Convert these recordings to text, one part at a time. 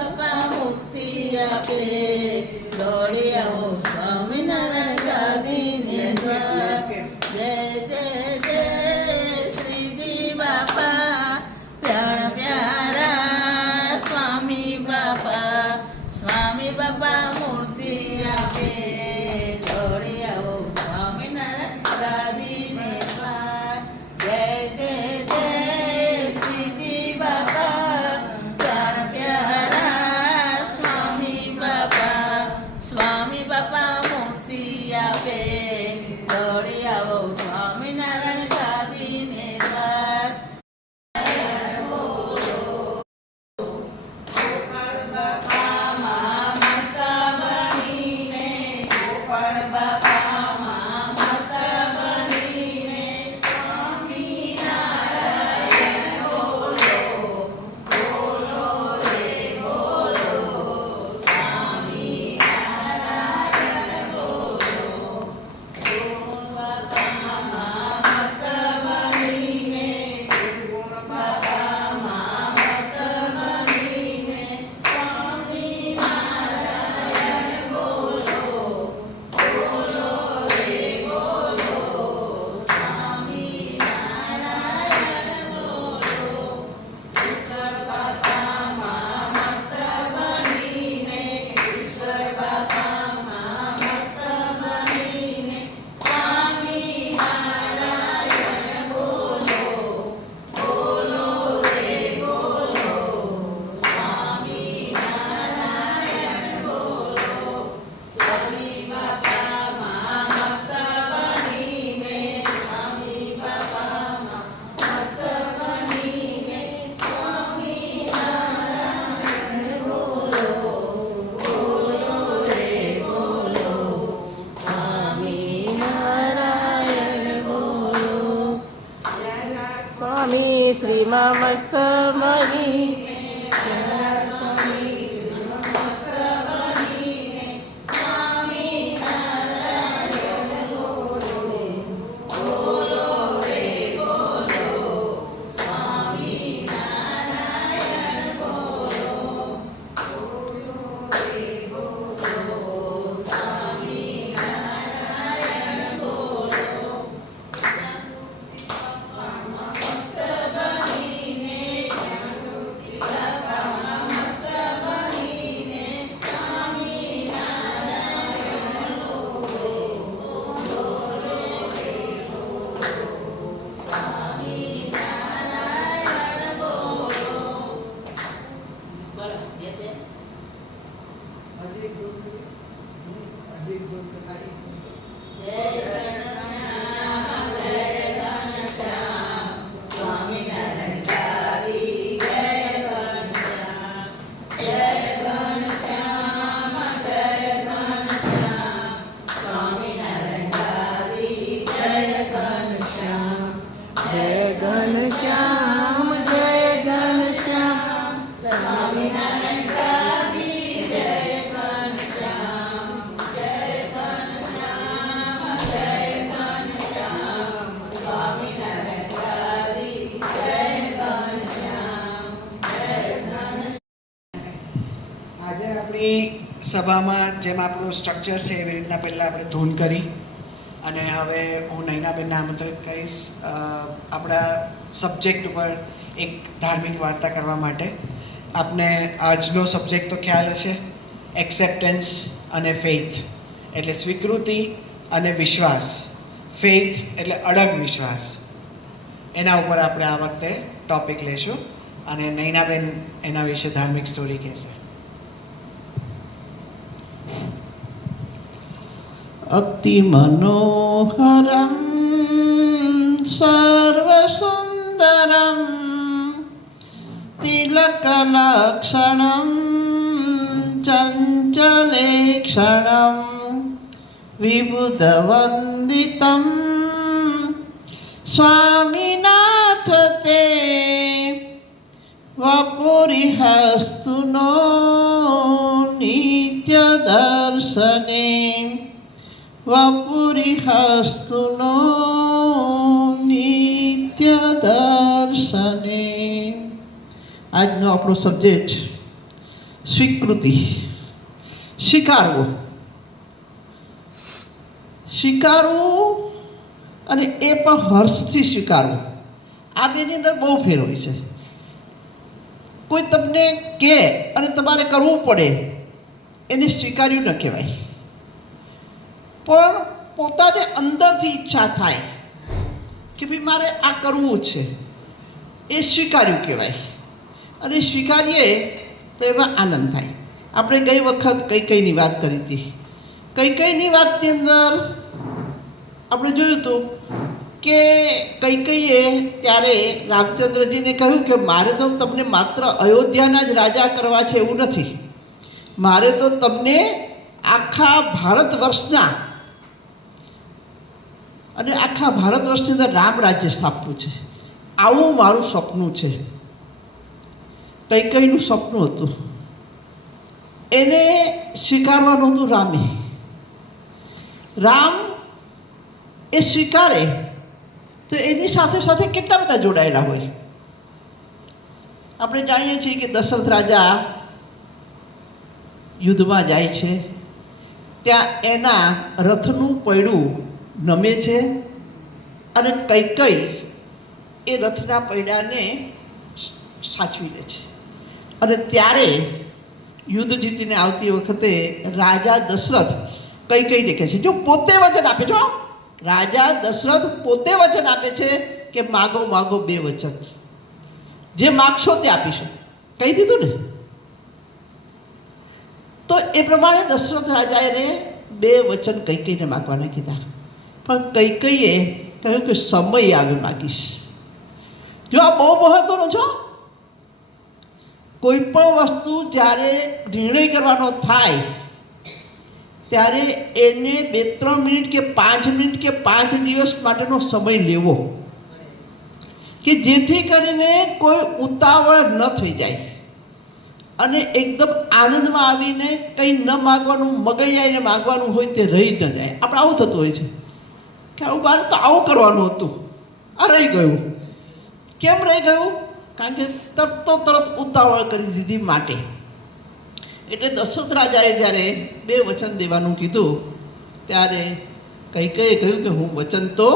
બાપા મુક્તિ આપે. દોડી આવો સ્વામિનારાયણ ગાદીને સર. જય જય જય શ્રીજી બાપા, પ્યારા પ્યારા સ્વામી બાપા. સ્વામી બાપા મૂર્તિ આપે. દોડી આવો સ્વામિનારાયણ ગાદીને સર. જય જય જય શ્રીજી બાપા, પ્યારા પ્યારા સ્વામી બાપા. સ્વામી બાપા મૂર્તિ આપે. દોડી આવો સ્વામિનારાયણ ગાદીને સર. સ્વામી શ્રીમાં મસ્ત મણી. જય ઘનશ્યામ જય ઘનશ્યામ, સ્વામિનારાયણ ગાદી. જય ઘનશ્યામ જય ઘનશ્યામ જય ઘનશ્યામ, સ્વામિનારાયણ ગાદી. જય ઘનશ્યામ જય ઘનશ્યામ. આજે આપણી સભામાં જેમ આપણું સ્ટ્રક્ચર છે એવી રીતના પહેલાં આપણે ધૂન કરી અને હવે હું નૈનાબેનને આમંત્રિત કહીશ આપણા સબ્જેક્ટ ઉપર એક ધાર્મિક વાર્તા કરવા માટે. આપને આજનો સબ્જેક્ટ તો ખ્યાલ હશે, એક્સેપ્ટન્સ અને ફેઇથ એટલે સ્વીકૃતિ અને વિશ્વાસ. ફેઇથ એટલે અડગ વિશ્વાસ. એના ઉપર આપણે આ વખતે ટોપિક લઈશું અને નૈનાબેન એના વિશે ધાર્મિક સ્ટોરી કહેશે. અતિ મનોહરમ સર્વસુંદરમ તિલકલક્ષણમ ચંચલેક્ષણમ વિબુધવંદિતમ સ્વામિનાથ તે વપુરિહસ્તુ નો નિત્ય દર્શને વપુરિહસ્તુ નો નિત્ય દર્શને. આજનો આપણો સબ્જેક્ટ સ્વીકૃતિ, સ્વીકારવું, અને એ પણ હર્ષથી સ્વીકારવું. આ બેની અંદર બહુ ફેર હોય છે. કોઈ તમને કહે અને તમારે કરવું પડે એને સ્વીકાર્યું ન કહેવાય, પણ પોતાને અંદરથી ઈચ્છા થાય કે ભાઈ મારે આ કરવું છે, એ સ્વીકાર્યું કહેવાય. અને સ્વીકારીએ તો એમાં આનંદ થાય. આપણે ગઈ વખત કઈકઈની વાત કરી હતી. કઈકઈની વાતની અંદર આપણે જોયું હતું કે કઈકઈએ ત્યારે રામચંદ્રજીને કહ્યું કે મારે તો તમને માત્ર અયોધ્યાના જ રાજા કરવા છે એવું નથી, મારે તો તમને આખા ભારત વર્ષના અને આખા ભારત વર્ષની અંદર રામ રાજ્ય સ્થાપવું છે, આવું મારું સપનું છે. કઈકઈનું સપનું હતું, એને સ્વીકારવાનું હતું રામે. રામ એ સ્વીકારે તો એની સાથે સાથે કેટલા બધા જોડાયેલા હોય. આપણે જાણીએ છીએ કે દશરથ રાજા યુદ્ધમાં જાય છે, ત્યાં એના રથનું પૈડું નમે છે અને કઈકઈ એ રથના પૈડાને સાચવી લે છે. અને ત્યારે યુદ્ધ જીતીને આવતી વખતે રાજા દશરથ કઈકઈને કહે છે, જો પોતે વચન આપે, જો રાજા દશરથ પોતે વચન આપે છે કે માગો માગો 2 વચન, જે માગશો તે આપીશું. કહી દીધું ને. તો એ પ્રમાણે દશરથ રાજાએ 2 વચન કઈકઈને માગવાના કીધા, પણ કઈકઈએ કહ્યું કે સમય આવે માગીશ. જો આ બહુ મહત્વનું છે. કોઈ પણ વસ્તુ જ્યારે નિર્ણય કરવાનો થાય ત્યારે એને 2-3 મિનિટ કે 5 મિનિટ કે 5 દિવસ માટેનો સમય લેવો, કે જેથી કરીને કોઈ ઉતાવળ ન થઈ જાય અને એકદમ આનંદમાં આવીને કંઈ ન માગવાનું, મગૈયાઈને માગવાનું હોય તે રહી ન જાય. આપણે આવું થતું હોય છે કે આવું બાર તો આવું કરવાનું હતું, આ રહી ગયું. કેમ રહી ગયું? કારણ કે તરત ઉતાવળ કરી દીધી માટે. એટલે દશરથ રાજાએ જ્યારે 2 વચન દેવાનું કીધું ત્યારે કઈકઈએ કહ્યું કે હું વચન તો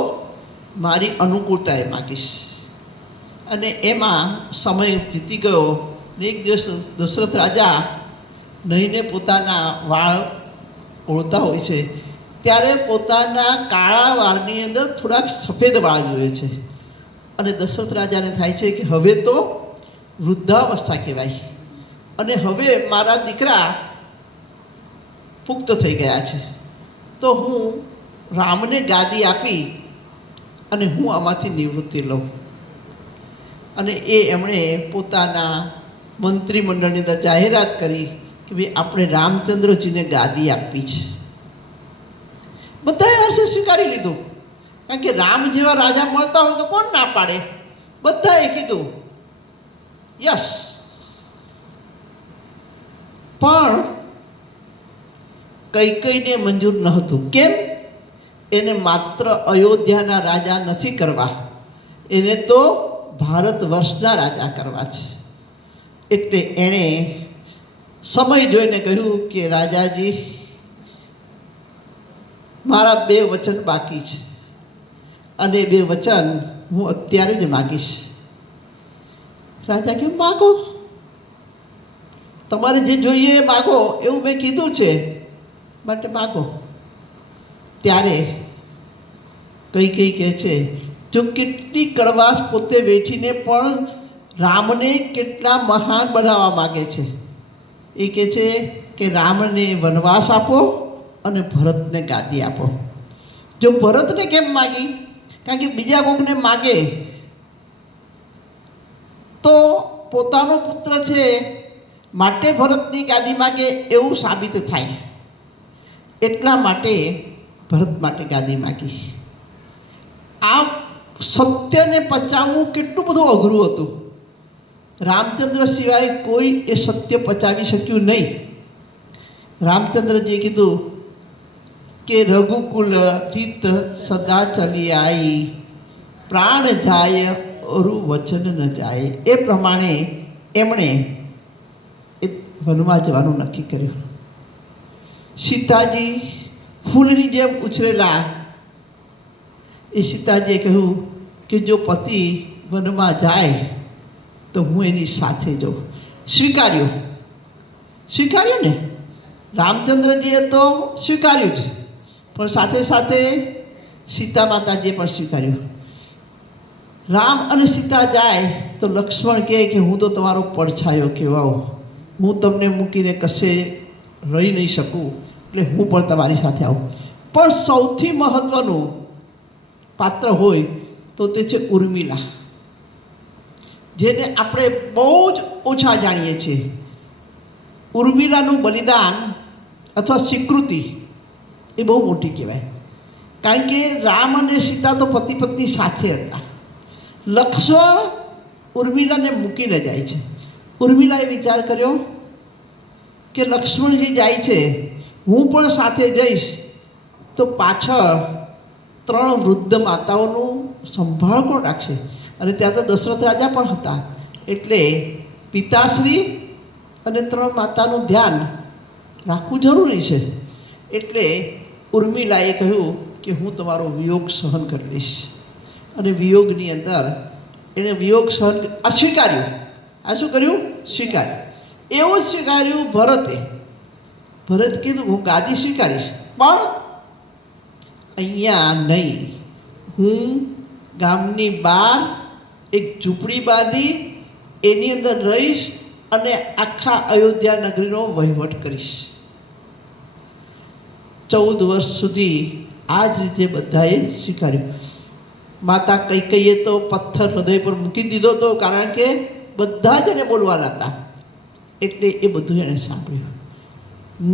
મારી અનુકૂળતાએ માગીશ. અને એમાં સમય વીતી ગયો. એક દિવસ દશરથ રાજા નહીંને પોતાના વાળ ઓળતા હોય છે, ત્યારે પોતાના કાળા વાળની અંદર થોડાક સફેદ વાળ જોઈએ છે. અને દશરથ રાજાને થાય છે કે હવે તો વૃદ્ધાવસ્થા કહેવાય અને હવે મારા દીકરા પુખ્ત થઈ ગયા છે, તો હું રામને ગાદી આપી અને હું આમાંથી નિવૃત્તિ લઉં. અને એમણે પોતાના મંત્રીમંડળની અંદર જાહેરાત કરી કે ભાઈ આપણે રામચંદ્રજીને ગાદી આપી છે. બધાએ હર્ષે સ્વીકારી લીધું, કારણ કે રામ જેવા રાજા મળતા હોય તો કોણ ના પાડે. બધાએ કીધું યસ. પણ કઈકઈને મંજૂર ન હતું. કેમ? એને માત્ર અયોધ્યાના રાજા નથી કરવા, એને તો ભારત વર્ષના રાજા કરવા છે. એટલે એણે સમય જોઈને કહ્યું કે રાજાજી, મારા 2 વચન બાકી છે અને 2 વચન હું અત્યારે જ માગીશ. રાજા કહ્યું માગો, તમારે જે જોઈએ એ માગો, એવું મેં કીધું છે માટે માગો. ત્યારે કઈ કહે છે, જો કેટલી કડવાશ પોતે વેઠીને પણ રામને કેટલા મહાન બનાવવા માગે છે. એ કહે છે કે રામને વનવાસ આપો અને ભરતને ગાદી આપો. જો ભરતને કેમ માગી? કારણ કે બીજા કોકને માગે તો પોતાનો પુત્ર છે માટે ભરતની ગાદી માગે એવું સાબિત થાય, એટલા માટે ભરત માટે ગાદી માગી. આ સત્યને પચાવવું કેટલું બધું અઘરું હતું. રામચંદ્ર સિવાય કોઈ એ સત્ય પચાવી શક્યું નહીં. રામચંદ્રજીએ કીધું કે રઘુકુલ રીત સદા ચલી આઈ, પ્રાણ જાય અરુ વચન ન જાય. એ પ્રમાણે એમણે વનમાં જવાનું નક્કી કર્યું. સીતાજી ફૂલની જેમ ઉછરેલા એ સીતાજીએ કહ્યું કે જો પતિ વનમાં જાય તો હું એની સાથે જાઉં. સ્વીકાર્યું ને, રામચંદ્રજીએ તો સ્વીકાર્યું જ, પણ સાથે સાથે સીતા માતાજીએ પણ સ્વીકાર્યું. રામ અને સીતા જાય તો લક્ષ્મણ કહે કે હું તો તમારો પડછાયો કહેવાઉં, હું તમને મૂકીને કશે રહી નહીં શકું, એટલે હું પણ તમારી સાથે આવું. પણ સૌથી મહત્વનું પાત્ર હોય તો તે છે ઉર્મિલા, જેને આપણે બહુ જ ઓછા જાણીએ છીએ. ઉર્મિલાનું બલિદાન અથવા સ્વીકૃતિ એ બહુ મોટી કહેવાય. કારણ કે રામ અને સીતા તો પતિ પત્ની સાથે હતા. લક્ષ્મણ ઉર્મિલાને મૂકીને જાય છે. ઉર્મિલાએ વિચાર કર્યો કે લક્ષ્મણજી જાય છે, હું પણ સાથે જઈશ તો પાછળ 3 વૃદ્ધ માતાઓનું સંભાળ કોણ રાખશે? અને ત્યાં તો દશરથ રાજા પણ હતા, એટલે પિતાશ્રી અને 3 માતાનું ધ્યાન રાખવું જરૂરી છે. એટલે ઉર્મિલાએ કહ્યું કે હું તમારો વિયોગ સહન કરી લઈશ. અને વિયોગની અંદર એણે વિયોગ સહન અસ્વીકાર્યું. આ શું કર્યું? સ્વીકાર્યું. એવું જ સ્વીકાર્યું ભરતે. ભરત કીધું હું ગાદી સ્વીકારીશ, પણ અહીંયા નહીં. હું ગામની બહાર એક ઝૂંપડી બાંધી એની અંદર રહીશ અને આખા અયોધ્યા નગરીનો વહીવટ કરીશ. 14 વર્ષ સુધી આ જ રીતે બધાએ સ્વીકાર્યું. માતા કૈકેયીએ તો પથ્થર હૃદય પર મૂકી દીધો હતો, કારણ કે બધા જ એને બોલવાના હતા, એટલે એ બધું એણે સાંભળ્યું.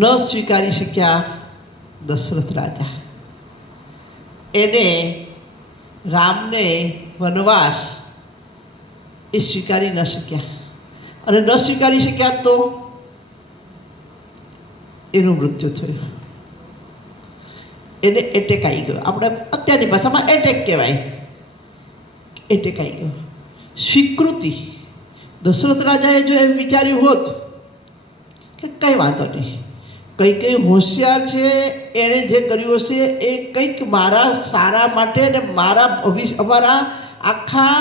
ન સ્વીકારી શક્યા દશરથ રાજા. એને રામને વનવાસ એ સ્વીકારી ન શક્યા, અને ન સ્વીકારી શક્યા તો એનું મૃત્યુ થયું. એને એટેક આવી ગયો. આપણે અત્યારની ભાષામાં એટેક કહેવાય. એટેક આવી ગયો. સ્વીકૃતિ. દશરથ રાજાએ જો એમ વિચાર્યું હોત કે કંઈ વાંધો નહીં, કઈ હોશિયાર છે, એણે જે કર્યું હશે એ કંઈક મારા સારા માટે ને મારા અમારા આખા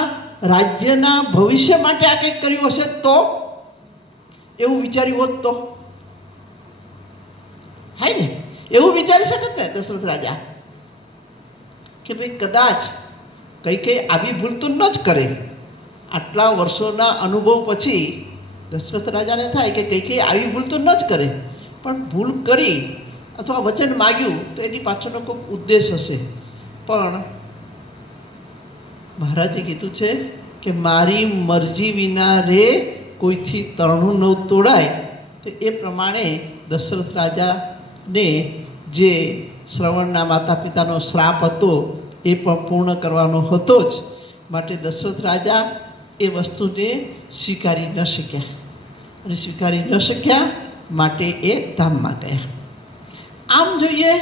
રાજ્યના ભવિષ્ય માટે આ કંઈક કર્યું હશે, તો એવું વિચાર્યું હોત તો હાય ને, એવું વિચારી શકત ને દશરથ રાજા કે ભાઈ કદાચ કઈ આવી ભૂલ તો ન જ કરે. આટલા વર્ષોના અનુભવ પછી દશરથ રાજાને થાય કે કઈ આવી ભૂલ તો ન જ કરે, પણ ભૂલ કરી અથવા વચન માગ્યું તો એની પાછળનો કોઈક ઉદ્દેશ હશે. પણ મહારાજે કીધું છે કે મારી મરજી વિના રે કોઈથી તરણું ન તોડાય. તો એ પ્રમાણે દશરથ રાજાને જે શ્રવણના માતા પિતાનો શ્રાપ હતો એ પણ પૂર્ણ કરવાનો હતો જ. માટે દશરથ રાજા એ વસ્તુને સ્વીકારી ન શક્યા, અને સ્વીકારી ન શક્યા માટે એ ધામમાં ગયા. આમ જોઈએ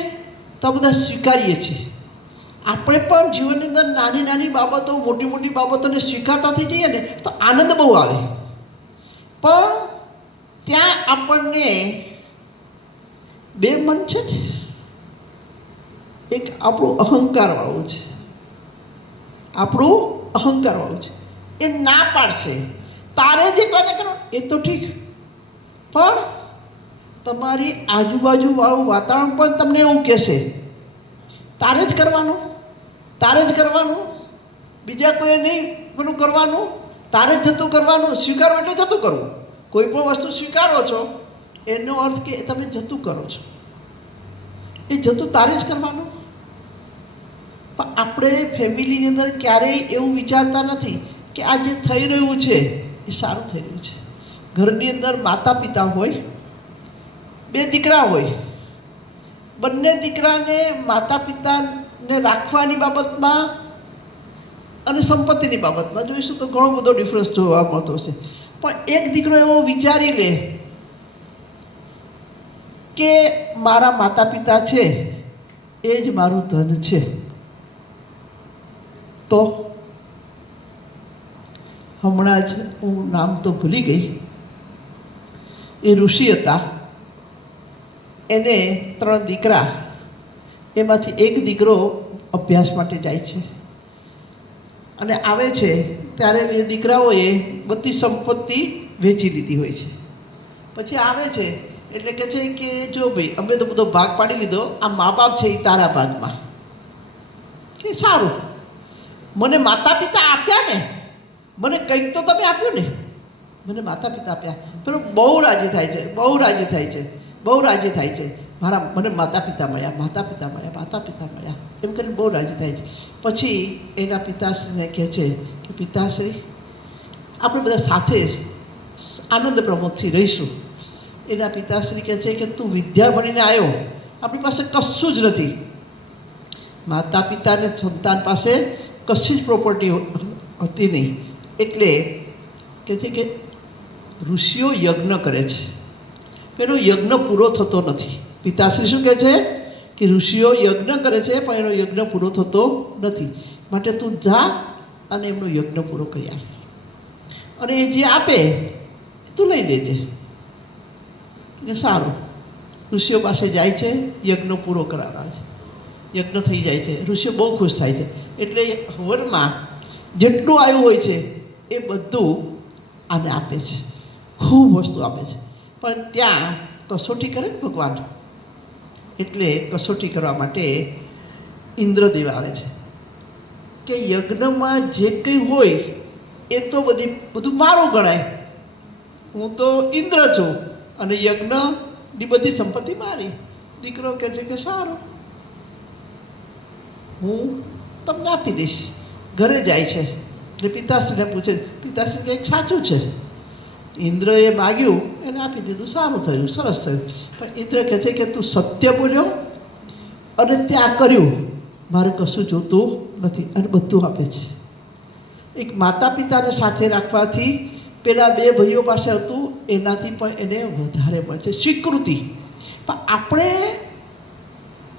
તો બધા સ્વીકારીએ છીએ. આપણે પણ જીવનની અંદર નાની નાની બાબતો, મોટી મોટી બાબતોને સ્વીકારતા થઈ જઈએ ને તો આનંદ બહુ આવે. પણ ત્યાં આપણને 2 મન છે ને, એક આપણું અહંકારવાળું છે, આપણું અહંકારવાળું છે. એ ના પાડશે, તારે જે કોને કરો એ તો ઠીક, પણ તમારી આજુબાજુવાળું વાતાવરણ પણ તમને એવું કહેશે તારે જ કરવાનું, તારે જ કરવાનું, બીજા કોઈ નહીં પેલું કરવાનું, તારે જ જતું કરવાનું. સ્વીકારો એટલે જતું કરવું. કોઈ પણ વસ્તુ સ્વીકારો છો એનો અર્થ કે તમે જતું કરો છો, એ જતું તારે જ કરવાનું. પણ આપણે ફેમિલીની અંદર ક્યારેય એવું વિચારતા નથી કે આ જે થઈ રહ્યું છે એ સારું થઈ રહ્યું છે. ઘરની અંદર માતા પિતા હોય, 2 દીકરા હોય, બંને દીકરાને માતા પિતાને રાખવાની બાબતમાં અને સંપત્તિની બાબતમાં જોઈશું તો ઘણો બધો ડિફરન્સ જોવા મળતો હશે. પણ એક દીકરો એવો વિચારી લે કે મારા માતા પિતા છે એ જ મારું ધન છે, તો હમણાં જ હું નામ તો ભૂલી ગઈ, એ ઋષિ હતા, એને 3 દીકરા, એમાંથી એક દીકરો અભ્યાસ માટે જાય છે અને આવે છે ત્યારે એ દીકરાઓએ બધી સંપત્તિ વેચી લીધી હોય છે. પછી આવે છે એટલે કહે છે કે જો ભાઈ અમે તો બધો ભાગ પાડી લીધો, આ મા બાપ છે એ તારા ભાગમાં. કે સારું, મને માતા પિતા આપ્યા ને, મને કંઈક તો તમે આપ્યું ને, મને માતા પિતા આપ્યા. પેલો બહુ રાજી થાય છે, બહુ રાજી થાય છે, બહુ રાજી થાય છે, મને માતા પિતા મળ્યા, માતા પિતા મળ્યા, માતા પિતા મળ્યા, એમ કરીને બહુ રાજી થાય છે. પછી એના પિતાશ્રીને કહે છે કે પિતાશ્રી, આપણે બધા સાથે આનંદ પ્રમોદથી રહીશું. એના પિતાશ્રી કહે છે કે તું વિદ્યા ભણીને આવ્યો, આપણી પાસે કશું જ નથી. માતા પિતાને સંતાન પાસે કશી જ પ્રોપર્ટી હતી નહીં, એટલે કહે છે કે ઋષિઓ યજ્ઞ કરે છે, એનો યજ્ઞ પૂરો થતો નથી. પિતાશ્રી શું કહે છે કે ઋષિઓ યજ્ઞ કરે છે પણ એનો યજ્ઞ પૂરો થતો નથી, માટે તું જા અને એમનો યજ્ઞ પૂરો કરી આવ, અને એ જે આપે તું લઈ લેજે. કે સારું, ઋષિઓ પાસે જાય છે, યજ્ઞ પૂરો કરાવવા છે, યજ્ઞ થઈ જાય છે, ઋષિઓ બહુ ખુશ થાય છે. એટલે હવનમાં જેટલું આવ્યું હોય છે એ બધું આને આપે છે, ખૂબ વસ્તુ આપે છે. પણ ત્યાં કસોટી કરે ને ભગવાન, એટલે કસોટી કરવા માટે ઇન્દ્રદેવ આવે છે કે યજ્ઞમાં જે કંઈ હોય એ તો બધું મારું ગણાય, હું તો ઇન્દ્ર છું અને યજ્ઞની બધી સંપત્તિ મારી. દીકરો કહે છે કે સારું, હું તમને આપી દઈશ. ઘરે જાય છે એટલે પિતાશ્રીને પૂછે, પિતાશ્રી કંઈક સાચું છે. ઇન્દ્રએ માગ્યું એને આપી દીધું, સારું થયું, સરસ થયું. પણ ઇન્દ્ર કહે છે કે તું સત્ય બોલ્યો અને ત્યાં કર્યું, મારે કશું જોતું નથી, અને બધું આપે છે. એક માતા પિતાને સાથે રાખવાથી પેલા 2 ભાઈઓ પાસે હતું એનાથી પણ એને વધારે મળે છે સ્વીકૃતિ. પણ આપણે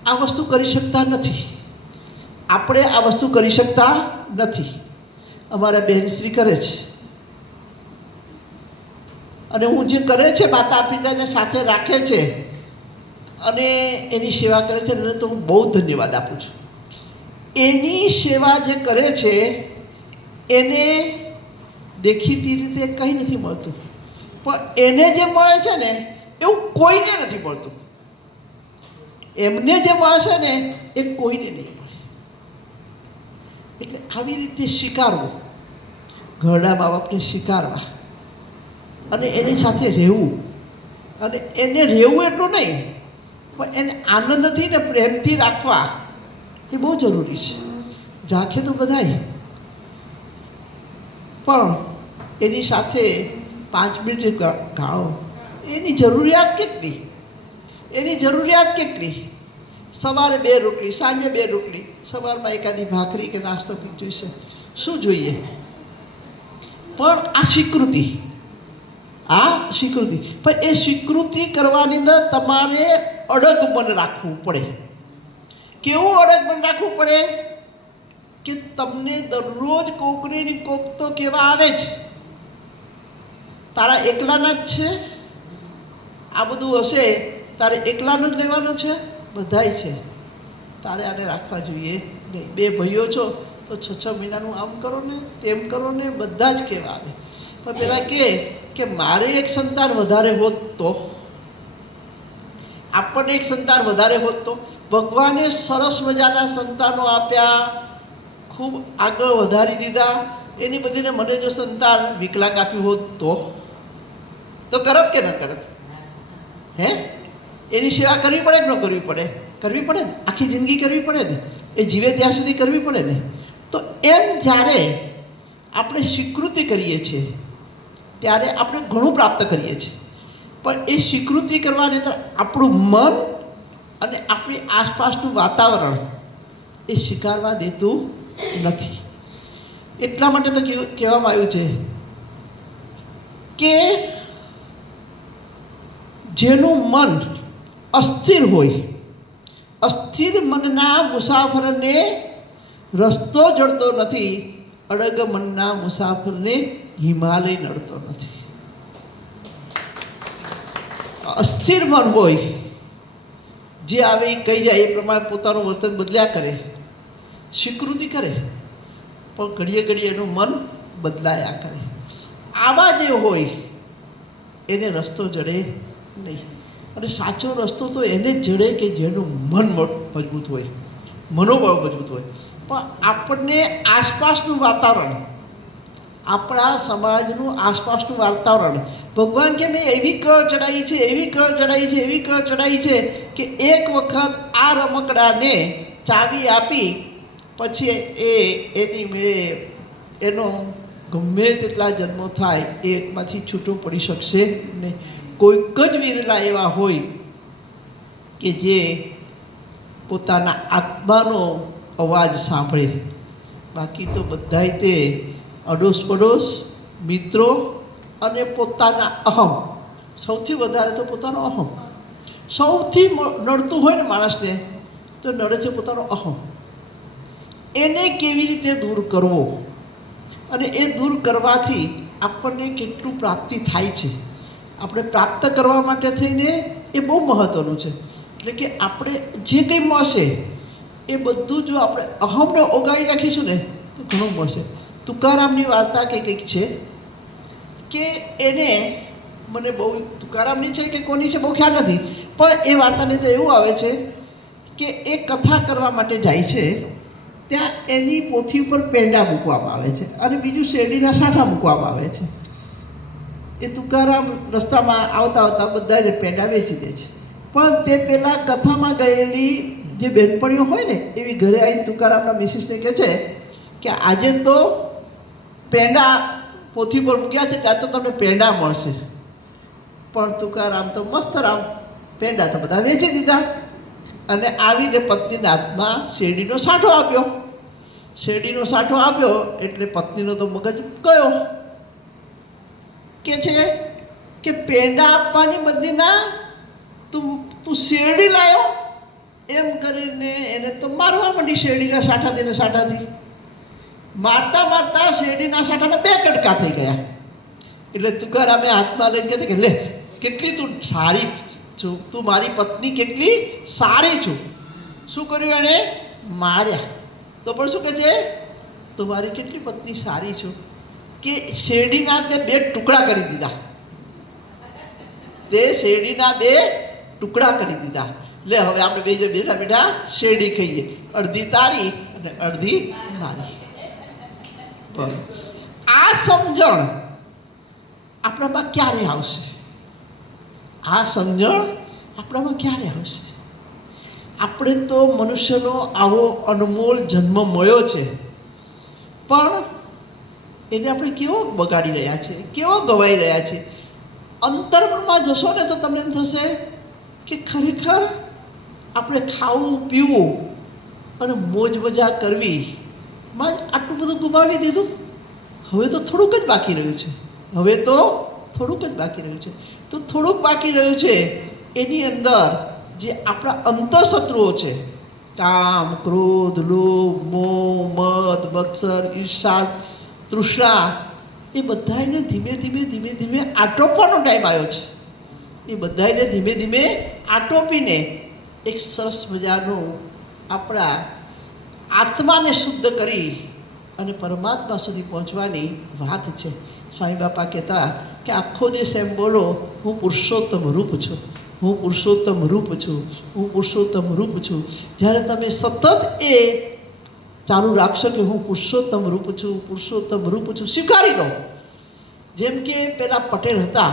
આ વસ્તુ કરી શકતા નથી, આપણે આ વસ્તુ કરી શકતા નથી. અમારા બહેનશ્રી કરે છે, અને હું જે કરે છે માતા પિતાને સાથે રાખે છે અને એની સેવા કરે છે એને તો હું બહુ ધન્યવાદ આપું છું. એની સેવા જે કરે છે એને દેખીતી રીતે કંઈ નથી મળતું, પણ એને જે મળે છે ને એવું કોઈને નથી મળતું. એમને જે મળે છે ને એ કોઈને નહીં મળે. એટલે આવી રીતે સ્વીકારવું, ઘરડા મા બાપને સ્વીકારવા અને એની સાથે રહેવું, અને એને રહેવું એટલું નહીં પણ એને આનંદથી ને પ્રેમથી રાખવા એ બહુ જરૂરી છે. રાખે તો બધાય, પણ એની સાથે 5 મિનિટ ગાળો, એની જરૂરિયાત કેટલી, એની જરૂરિયાત કેટલી. સવારે 2 રોટલી, સાંજે 2 રોટલી, સવારમાં એકાદી ભાખરી કે નાસ્તો જોઈશે, શું જોઈએ. પણ આ સ્વીકૃતિ, પણ એ સ્વીકૃતિ કરવાની અંદર તમારે અડગ મન રાખવું પડે. કેવું અડગ મન રાખવું પડે કે તમને દરરોજ કોકને કોક તો કેવા આવે જ, તારા એકલાના જ છે, આ બધું હશે તારે એકલાનું જ લેવાનું છે, બધાય છે, તારે આને રાખવા જોઈએ નહીં. 2 ભાઈઓ છો તો 6 મહિનાનું આમ કરો ને તેમ કરો ને, બધા જ કહેવા આવે. પણ પેલા કે મારે એક સંતાન વધારે હોત તો, આપણને એક સંતાન વધારે હોત તો. ભગવાને સરસ મજાના સંતાનો આપ્યા, ખૂબ આગળ વધારી દીધા. એની બધીને મને જો સંતાન વિકલાંગ આપ્યું હોત તો કરત કે ન કરત? હે, એની સેવા કરવી પડે કે ન કરવી પડે? કરવી પડે ને, આખી જિંદગી કરવી પડે ને, એ જીવે ત્યાં સુધી કરવી પડે ને. તો એમ જ્યારે આપણે સ્વીકૃતિ કરીએ છીએ ત્યારે આપણે ઘણું પ્રાપ્ત કરીએ છીએ. પણ એ સ્વીકૃતિ કરવાની અંદર આપણું મન અને આપણી આસપાસનું વાતાવરણ એ સ્વીકારવા દેતું નથી. એટલા માટે તો કહેવામાં આવ્યું છે કે જેનું મન અસ્થિર હોય, અસ્થિર મનના મુસાફરને રસ્તો જડતો નથી, અડગ મનના મુસાફરને હિમાલય નડતો નથી. અસ્થિર મન હોય, જે આવે એ કહી જાય એ પ્રમાણે પોતાનું વર્તન બદલ્યા કરે, સ્વીકૃતિ કરે, પણ ઘડીએ ઘડીએ એનું મન બદલાયા કરે. આવા જે હોય એને રસ્તો જડે નહીં. અને સાચો રસ્તો તો એને જ જડે કે જેનું મન મજબૂત હોય, મનોબળ મજબૂત હોય. પણ આપણને આસપાસનું વાતાવરણ, આપણા સમાજનું આસપાસનું વાતાવરણ, ભગવાન કે મેં એવી કળ ચડાવી છે, એવી કળ ચડાવી છે, એવી કળ ચડાવી છે કે એક વખત આ રમકડાને ચાવી આપી પછી એની મેળે એનો ગમે તેટલા જન્મો થાય એ એકમાંથી છૂટો પડી શકશે નહીં. કોઈક જ વીરલા એવા હોય કે જે પોતાના આત્માનો અવાજ સાંભળે, બાકી તો બધાય તે અડોશ પડોશ, મિત્રો અને પોતાના અહમ, સૌથી વધારે તો પોતાનો અહમ. સૌથી નડતું હોય ને માણસને તો નડે છે પોતાનો અહમ. એને કેવી રીતે દૂર કરવો, અને એ દૂર કરવાથી આપણને કેટલું પ્રાપ્તિ થાય છે, આપણે પ્રાપ્ત કરવા માટે થઈને એ બહુ મહત્ત્વનું છે. એટલે કે આપણે જે કંઈ મળશે એ બધું જો આપણે અહમને ઓગાળી રાખીશું ને તો ઘણું મળશે. તુકારામની વાર્તા કંઈક છે કે એને મને બહુ તુકારામની છે કે કોની છે બહુ ખ્યાલ નથી, પણ એ વાર્તાને તો એવું આવે છે કે એ કથા કરવા માટે જાય છે, ત્યાં એની પોથી ઉપર પેંડા મૂકવામાં આવે છે અને બીજું શેરડીના સાંઠા મૂકવામાં આવે છે. એ તુકારામ રસ્તામાં આવતા આવતા બધાને પેંડા વેચી દે છે. પણ તે પહેલાં કથામાં ગયેલી જે બહેનપણીઓ હોય ને એવી ઘરે આવીને તુકારામના મિસિસને કહે છે કે આજે તો પેંડા પોથી પર મૂક્યા છે, ત્યાં તો તમને પેંડા મળશે. પણ તુકારામ તો મસ્ત રામ, પેંડા તો બધા વેચી દીધા અને આવીને પત્નીના હાથમાં શેરડીનો સાંઠો આપ્યો. શેરડીનો સાંઠો આપ્યો એટલે પત્નીનો તો મગજ ગયો, કે છે કે પેંડા આપવાની બદલીના તું શેરડી લાવ્યો, એમ કરીને એને તો મારવા માંડી. શેરડીના સાંઠાથી સાંઠાથી મારતા મારતા શેરડીના સાંઠાના 2 કટકા થઈ ગયા. એટલે તુકારામે હાથમાં લઈને કહે કે લે, કેટલી તું સારી છું, તું મારી પત્ની કેટલી સારી છું. શું કર્યું એણે? માર્યા. તો પણ શું કહે છે, તું મારી કેટલી પત્ની સારી છું કે શેરડીના 2 ટુકડા કરી દીધા. તે શેરડીના 2 ટુકડા કરી દીધા. લે હવે આપણે બેઠા બેઠા શેરડી ખાઈએ, અડધી તારી અને અડધી મારી. આ સમજણ આપણામાં ક્યારે આવશે? આ સમજણ આપણામાં ક્યારે આવશે? આપણે તો મનુષ્યનો આવો અનમોલ જન્મ મળ્યો છે, પણ એને આપણે કેવો બગાડી રહ્યા છે, કેવો ગવાઈ રહ્યા છે. અંતરમાં જશો ને તો તમને એમ થશે કે ખરેખર આપણે ખાવું પીવું અને મોજ મજા કરવી માં આટલું બધું ગુમાવી દીધું. હવે તો થોડુંક જ બાકી રહ્યું છે, હવે તો થોડુંક જ બાકી રહ્યું છે. તો થોડુંક બાકી રહ્યું છે એની અંદર જે આપણા અંતઃશત્રુઓ છે, કામ, ક્રોધ, લોભ, મોહ, મદ, મત્સર, ઈર્ષા, તૃષ્ણા, એ બધાને ધીમે ધીમે ધીમે ધીમે આટોપવાનો ટાઈમ આવ્યો છે. એ બધાને ધીમે ધીમે આટોપીને એક સરસ મજાનું આપણા આત્માને શુદ્ધ કરી અને પરમાત્મા સુધી પહોંચવાની વાત છે. સ્વામી બાપા કહેતા કે આખો દિવસ એમ બોલો, હું પુરુષોત્તમ રૂપ છું, હું પુરુષોત્તમ રૂપ છું, હું પુરુષોત્તમ રૂપ છું. જ્યારે તમે સતત એ ચાલુ રાખશો કે હું પુરુષોત્તમ રૂપ છું, પુરુષોત્તમ રૂપ છું, સ્વીકારી લો. જેમ કે પેલા પટેલ હતા,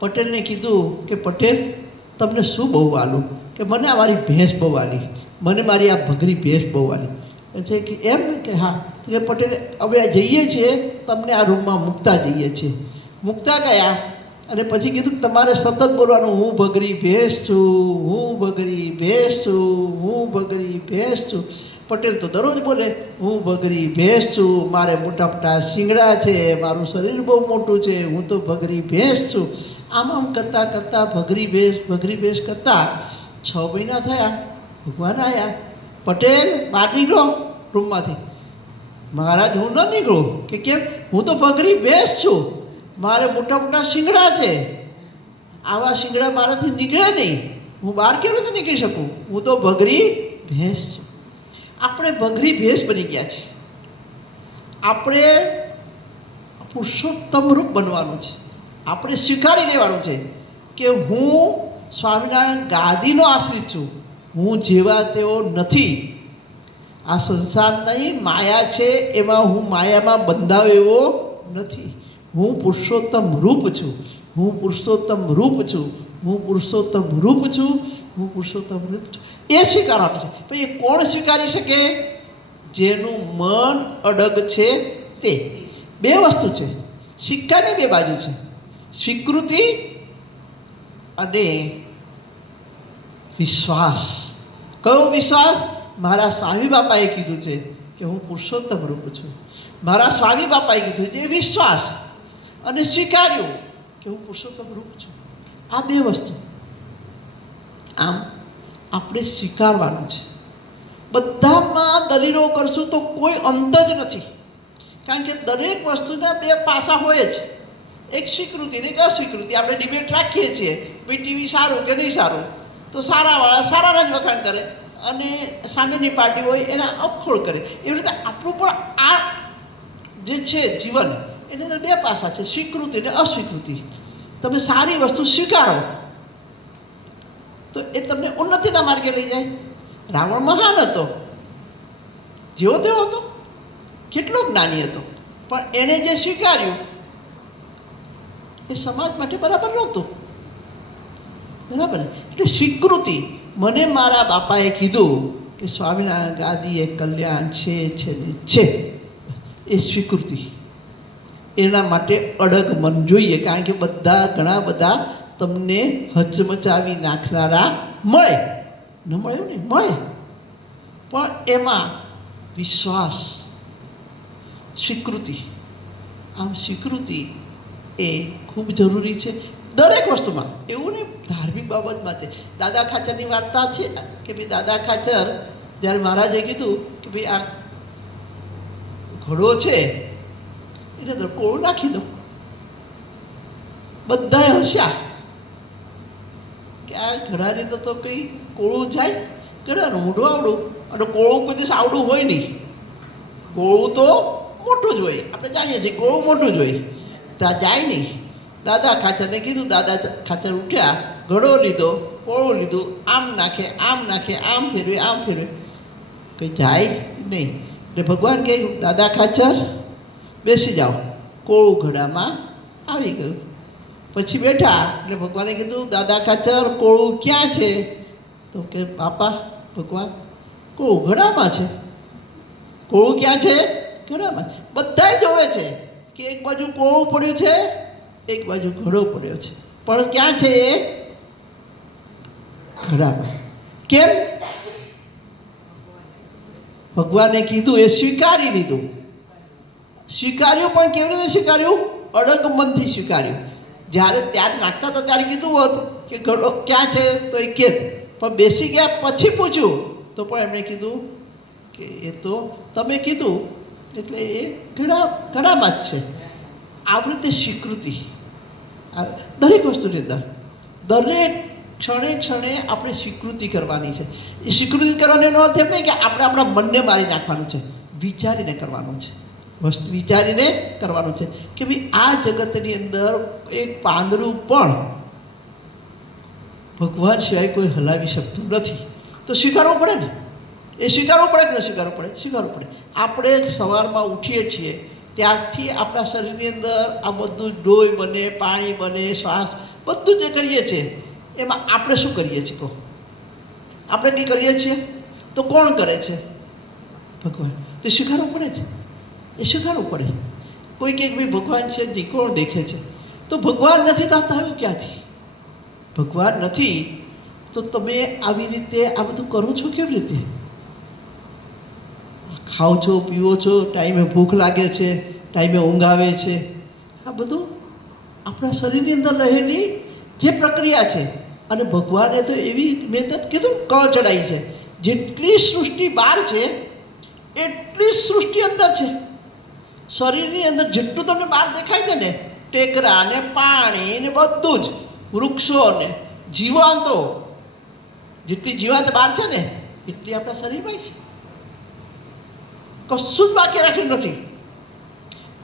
પટેલને કીધું કે પટેલ તમને શું બહુ વાલું? કે મને આ મારી ભેંસ બહુ વાલી, મને મારી આ ભગરી ભેંસ બહુ વાલી. છે કે એમ કે હા. કે પટેલ હવે જઈએ છીએ, તમને આ રૂમમાં મૂકતા જઈએ છીએ. મૂકતા ગયા અને પછી કીધું તમારે સતત બોલવાનું, હું ભગરી ભેંસ છું, હું ભગરી ભેંસ છું, હું ભગરી ભેંસ છું. પટેલ તો દરરોજ બોલે, હું ભગરી ભેંસ છું, મારે મોટા મોટા શિંગડા છે, મારું શરીર બહુ મોટું છે, હું તો ભગરી ભેંસ છું. આમ કરતાં કરતાં ભગરી ભેંસ કરતાં 6 મહિના થયા. ભગવાન આવ્યા, પટેલ બહાર નીકળો રૂમમાંથી. મહારાજ હું ન નીકળું. કે કેમ? હું તો ભગરી ભેંસ છું, મારે મોટા મોટા શિંગડા છે. આવા શિંગડા મારાથી નીકળે નહીં. હું બહાર કેવી રીતે નીકળી શકું? હું તો ભગરી ભેંસ છું. આપણે ભગરી ભેંસ બની ગયા છે. આપણે પુરુષોત્તમ રૂપ બનવાનું છે. આપણે સ્વીકારી લેવાનું છે કે હું સ્વામિનારાયણ ગાદીનો આશ્રિત છું. હું જેવા તેઓ નથી. આ સંસારની માયા છે, એમાં હું માયામાં બંધાવ એવો નથી. હું પુરુષોત્તમ રૂપ છું. હું પુરુષોત્તમ રૂપ છું. હું પુરુષોત્તમ રૂપ છું. હું પુરુષોત્તમ રૂપ છું. એ સ્વીકારવાનું છે. પછી એ કોણ સ્વીકારી શકે? જેનું મન અડગ છે તે. બે વસ્તુ છે, સિક્કાની બે બાજુ છે, સ્વીકૃતિ અને વિશ્વાસ. કયો વિશ્વાસ? મારા સ્વામી બાપાએ કીધું છે કે હું પુરુષોત્તમ રૂપ છું. મારા સ્વામી બાપાએ કીધું છે એ વિશ્વાસ, અને સ્વીકાર્યું કે હું પુરુષોત્તમ રૂપ છું. આ બે વસ્તુ આમ આપણે સ્વીકારવાનું છે. બધામાં દલીલો કરશું તો કોઈ અંત જ નથી, કારણ કે દરેક વસ્તુના બે પાસા હોય જ. એક સ્વીકૃતિ ને એક અસ્વીકૃતિ. આપણે ડિબેટ રાખીએ છીએ, ભાઈ ટીવી સારું કે નહીં સારું, તો સારાવાળા સારાના જ વખાણ કરે અને સામેની પાર્ટી હોય એના અપખોળ કરે. એવી રીતે આપણું પણ આ જે છે જીવન, એની અંદર બે પાસા છે, સ્વીકૃતિ અને અસ્વીકૃતિ. તમે સારી વસ્તુ સ્વીકારો તો એ તમને ઉન્નતિના માર્ગે લઈ જાય. રાવણ મહાન હતો, જેવો તેવો હતો, કેટલો જ્ઞાની હતો, પણ એણે જે સ્વીકાર્યું એ સમાજ માટે બરાબર નહોતું. બરાબર? એટલે સ્વીકૃતિ. મને મારા બાપાએ કીધું કે સ્વામિનારાયણ ગાદી એ કલ્યાણ છે ને છે, એ સ્વીકૃતિ. એના માટે અડગ મન જોઈએ, કારણ કે ઘણા બધા તમને હચમચાવી નાખનારા મળે. ન મળે ને મળે, પણ એમાં વિશ્વાસ, સ્વીકૃતિ. આમ સ્વીકૃતિ એ ખૂબ જરૂરી છે દરેક વસ્તુમાં. એવું નહીં, ધાર્મિક બાબતમાં છે. દાદા ખાચરની વાર્તા છે કે ભાઈ દાદા ખાચર જ્યારે મહારાજે કીધું કે ભાઈ આ ઘોડો છે એને તો કોળું નાખી દો. બધાએ હસ્યા કે આ ઘોડાને તો કંઈ કોળું જાય, ઘોડાનું મોઢું આવડું, અને કોળું કોઈ દિવસ આવડું હોય નહીં. કોળું તો મોટું જ હોય, આપણે જાણીએ છીએ કોળું મોટું જ હોય, ત્યાં જાય નહીં. દાદા ખાચરને કીધું. દાદા ખાચર ઉઠ્યા, ઘડો લીધો, કોળું લીધું, આમ નાખે, આમ નાખે, આમ ફેરવે, આમ ફેરવે, કંઈ જાય નહીં. એટલે ભગવાન કહે દાદા ખાચર બેસી જાઓ. કોળું ઘડામાં આવી ગયું. પછી બેઠા એટલે ભગવાને કીધું દાદા ખાચર કોળું ક્યાં છે? તો કે બાપા ભગવાન કોળું ઘડામાં છે. કોળું ક્યાં છે? ઘડામાં. બધા જોવે છે કે એક બાજુ કોળું પડ્યું છે, એક બાજુ ઘડો પડ્યો છે, પણ ક્યાં છે? એ ઘડામાં. કેમ? ભગવાને કીધું એ સ્વીકારી લીધું. સ્વીકાર્યું, પણ કેવી રીતે સ્વીકાર્યું? અડગ મનથી સ્વીકાર્યું. જ્યારે ત્યાં નાખતા હતા ત્યારે કીધું હોત કે ઘડો ક્યાં છે, તો એ કે, પણ બેસી ગયા પછી પૂછ્યું તો પણ એમણે કીધું કે એ તો તમે કીધું એટલે એ ઘડામાં જ છે. આવી રીતે સ્વીકૃતિ દરેક વસ્તુની અંદર, દરેક ક્ષણે ક્ષણે આપણે સ્વીકૃતિ કરવાની છે. એ સ્વીકૃતિ કરવાનો અર્થ એમ નહીં કે આપણે આપણા મનને મારી નાખવાનું છે, વિચારીને કરવાનું છે. વસ્તુ વિચારીને કરવાનું છે કે ભાઈ આ જગતની અંદર એક પાંદડું પણ ભગવાન સિવાય કોઈ હલાવી શકતું નથી. તો સ્વીકારવું પડે ને. એ સ્વીકારવું પડે કે ન સ્વીકારવું પડે? સ્વીકારવું પડે. આપણે સવારમાં ઉઠીએ છીએ ત્યારથી આપણા શરીરની અંદર આ બધું લોહી બને, પાણી બને, શ્વાસ, બધું જે કરીએ છીએ એમાં આપણે શું કરીએ છીએ? કહો, આપણે કંઈ કરીએ છીએ તો કોણ કરે છે? ભગવાન. તો સ્વીકારવું પડે છે. એ સ્વીકારવું પડે. કોઈ કંઈક ભાઈ ભગવાન છે જે કોણ દેખે છે? તો ભગવાન નથી તો આવ્યું ક્યાંથી? ભગવાન નથી તો તમે આવી રીતે આ બધું કરો છો કેવી રીતે? ખાઓ છો, પીવો છો, ટાઈમે ભૂખ લાગે છે, ટાઈમે ઊંઘ આવે છે, આ બધું આપણા શરીરની અંદર રહેલી જે પ્રક્રિયા છે. અને ભગવાને તો એવી મહેનત કીધું ક ચડાઈ છે. જેટલી સૃષ્ટિ બહાર છે એટલી સૃષ્ટિ અંદર છે. શરીરની અંદર જેટલું તમને બહાર દેખાય છે ને, ટેકરા ને પાણી ને બધું જ, વૃક્ષોને, જીવાંતો, જેટલી જીવાંત બહાર છે ને એટલી આપણા શરીરમાં છે. કશું જ બાકી રાખ્યું નથી.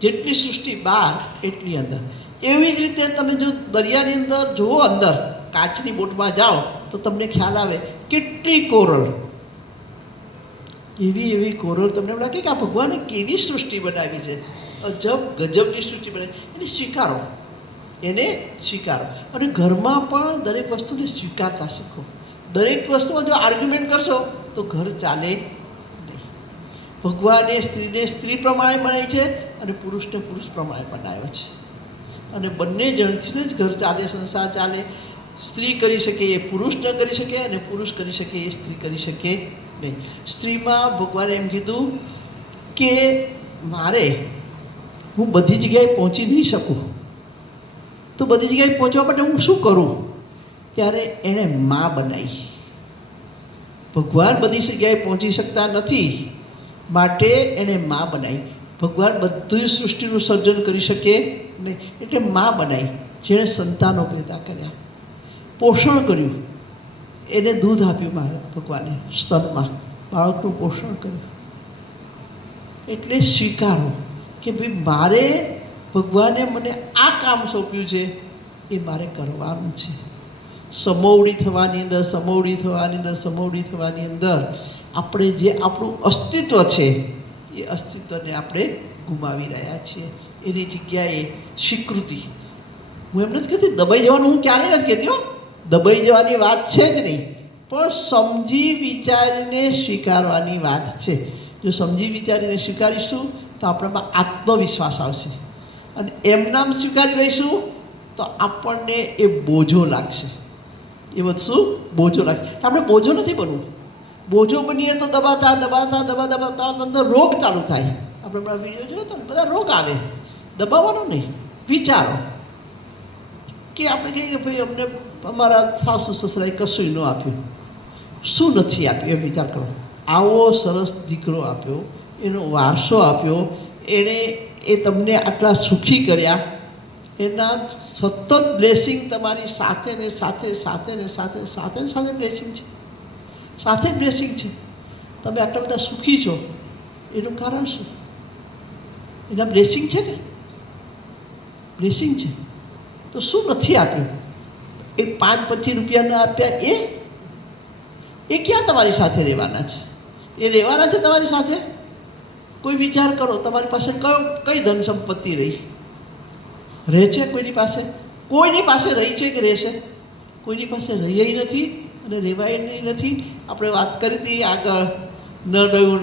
જેટલી સૃષ્ટિ બહાર એટલી અંદર. એવી જ રીતે તમે જો દરિયાની અંદર જુઓ, અંદર કાચની બોટમાં જાઓ તો તમને ખ્યાલ આવે કેટલી કોરલ, એવી કોરલ તમને એમ લાગે કે આ ભગવાને કેવી સૃષ્ટિ બનાવી છે, અજબ ગજબની સૃષ્ટિ બનાવી. એને સ્વીકારો, એને સ્વીકારો. અને ઘરમાં પણ દરેક વસ્તુને સ્વીકારતા શીખો. દરેક વસ્તુમાં જો આર્ગ્યુમેન્ટ કરશો તો ઘર ચાલે નહીં. ભગવાને સ્ત્રીને સ્ત્રી પ્રમાણે બનાવી છે અને પુરુષને પુરુષ પ્રમાણે બનાવ્યો છે. અને બંને જણથી જ ઘર ચાલે, સંસાર ચાલે. સ્ત્રી કરી શકે એ પુરુષ ન કરી શકે, અને પુરુષ કરી શકે એ સ્ત્રી કરી શકે નહીં. સ્ત્રીમાં ભગવાને એમ કીધું કે હું બધી જગ્યાએ પહોંચી નહીં શકું, તો બધી જગ્યાએ પહોંચવા માટે હું શું કરું? ત્યારે એણે માં બનાવી. ભગવાન બધી જગ્યાએ પહોંચી શકતા નથી, માટે એણે માં બનાવી. ભગવાન બધી સૃષ્ટિનું સર્જન કરી શકે નહીં, એટલે માં બનાવી. જેણે સંતાનો પેદા કર્યા, પોષણ કર્યું, એને દૂધ આપ્યું મારા ભગવાને, સ્તનમાં બાળકનું પોષણ કર્યું. એટલે સ્વીકારો કે ભાઈ મારે ભગવાને મને આ કામ સોંપ્યું છે, એ મારે કરવાનું છે. સમોવડી થવાની અંદર આપણે જે આપણું અસ્તિત્વ છે એ અસ્તિત્વને આપણે ગુમાવી રહ્યા છીએ. એની જગ્યાએ સ્વીકૃતિ. હું એમ નથી કહેતી દબાઈ જવાનું, હું ક્યારેય નથી કહેતી હો, દબાઈ જવાની વાત છે જ નહીં, પણ સમજી વિચારીને સ્વીકારવાની વાત છે. જો સમજી વિચારીને સ્વીકારીશું તો આપણામાં આત્મવિશ્વાસ આવશે, અને એમનામ સ્વીકારી લઈશું તો આપણને એ બોજો લાગશે. એ વસ્તુ બોજો લાગશે. આપણે બોજો નથી બનવું. બોજો બનીએ તો દબાતા અંદર રોગ ચાલુ થાય. આપણે બધા વિડીયો જોયો તો બધા રોગ આવે. દબાવવાનો નહીં, વિચારો કે આપણે કહીએ કે ભાઈ અમને અમારા સાસુ સસરાએ કશું ન આપ્યું, શું નથી આપ્યું, એ વિચાર કરો. આવો સરસ દીકરો આપ્યો, એનો વારસો આપ્યો, એ તમને આટલા સુખી કર્યા, એના સતત બ્લેસિંગ તમારી સાથે બ્લેસિંગ છે, સાથે જ બ્લેસિંગ છે. તમે આટલા બધા સુખી છો એનું કારણ શું? એના બ્લેસિંગ છે ને, બ્લેસિંગ છે. તો શું નથી આપ્યું? એ 5-25 રૂપિયા ન આપ્યા, એ ક્યાં તમારી સાથે રહેવાના છે? એ રહેવાના છે તમારી સાથે? કોઈ વિચાર કરો, તમારી પાસે કઈ ધન સંપત્તિ રહી? રહે છે કોઈની પાસે? કોઈની પાસે રહી છે કે રહેશે? કોઈની પાસે રહી નથી અને રહેવાય નથી. આપણે વાત કરી હતી આગળ, ન રહ્યું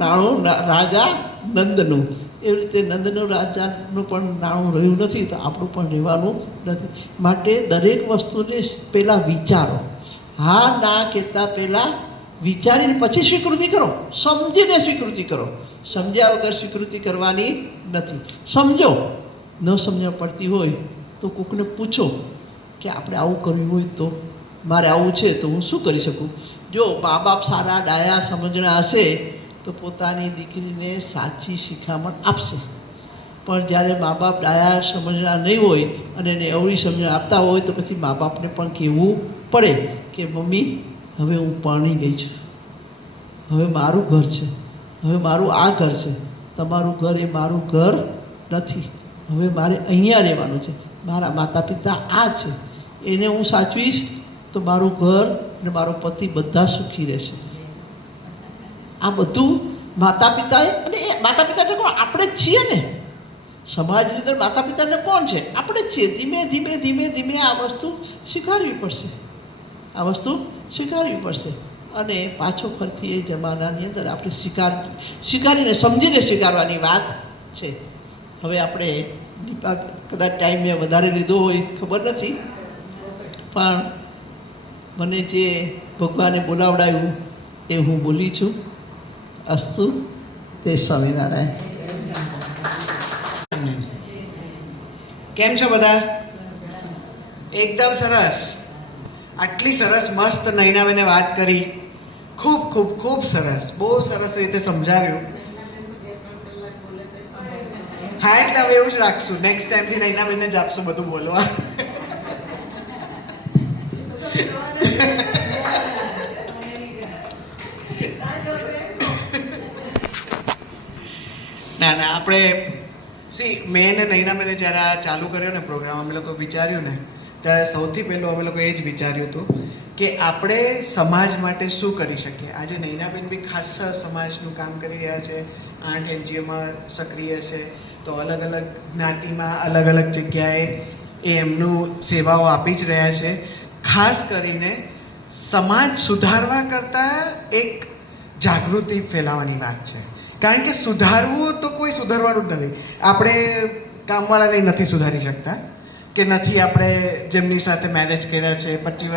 નાણું રાજા નંદનું, એવી રીતે નંદનું રાજાનું પણ નાણું રહ્યું નથી, તો આપણું પણ રહેવાનું નથી. માટે દરેક વસ્તુને પહેલાં વિચારો. હા ના કહેતા પહેલાં વિચારીને પછી સ્વીકૃતિ કરો, સમજીને સ્વીકૃતિ કરો. સમજ્યા વગર સ્વીકૃતિ કરવાની નથી. સમજો, ન સમજણ પડતી હોય તો કોકને પૂછો કે આપણે આવું કરવું હોય તો મારે આવું છે તો હું શું કરી શકું? જો મા બાપ સારા ડાયા સમજણા હશે તો પોતાની દીકરીને સાચી શિખામણ આપશે. પણ જ્યારે મા બાપ ડાયા સમજણા નહીં હોય અને એને અવળી સમજણ આપતા હોય તો પછી મા બાપને પણ કહેવું પડે કે મમ્મી હવે હું પરણી ગઈ છું, હવે મારું ઘર છે, હવે મારું આ ઘર છે, તમારું ઘર એ મારું ઘર નથી, હવે મારે અહીંયા રહેવાનું છે, મારા માતા પિતા આ છે, એને હું સાચવીશ તો મારું ઘર અને મારો પતિ બધા સુખી રહેશે. આ બધું માતા પિતાએ, અને એ માતા પિતાને કોણ? આપણે જ છીએ ને. સમાજની અંદર માતા પિતાને કોણ છે? આપણે જ છીએ. ધીમે આ વસ્તુ સ્વીકારવી પડશે, આ વસ્તુ સ્વીકારવી પડશે. અને પાછો ફરતી એ જમાનાની અંદર આપણે સ્વીકારીને સમજીને સ્વીકારવાની વાત છે. હવે આપણે કદાચ ટાઈમ મેં વધારે લીધો હોય ખબર નથી, પણ મને જે ભગવાને બોલાવડાવ્યું એ હું બોલી છું. અસ્તુ. તે સ્વામિનારાયણ. કેમ છો બધા? એકદમ સરસ. આટલી સરસ મસ્ત નૈનાબેને વાત કરી. ખૂબ ખૂબ ખૂબ સરસ, બહુ સરસ રીતે સમજાવ્યું. હા, એટલે હવે એવું જ રાખશું. નેક્સ્ટ ટાઈમથી નૈનાબેનને જ આપશું બધું બોલવા. ના ના, આપણે મેં ને નૈના બેને જ્યારે આ ચાલુ કર્યો ને પ્રોગ્રામ, અમે લોકો વિચાર્યું ને ત્યારે સૌથી પહેલું અમે લોકો એ જ વિચાર્યું હતું કે આપણે સમાજ માટે શું કરી શકીએ. આજે નૈનાબેન બી ખાસ સમાજનું કામ કરી રહ્યા છે, 8 NGOમાં સક્રિય છે, તો અલગ અલગ જ્ઞાતિમાં અલગ અલગ જગ્યાએ એ એમનું સેવાઓ આપી જ રહ્યા છે. ખાસ કરીને સમાજ સુધારવા કરતાં એક જાગૃતિ ફેલાવવાની વાત છે. કારણ કે સુધારવું તો કોઈ સુધારવાનું જ નથી. આપણે કામવાળાને નથી સુધારી શકતા, કે નથી આપણે જેમની સાથે મેરેજ કર્યા છે 50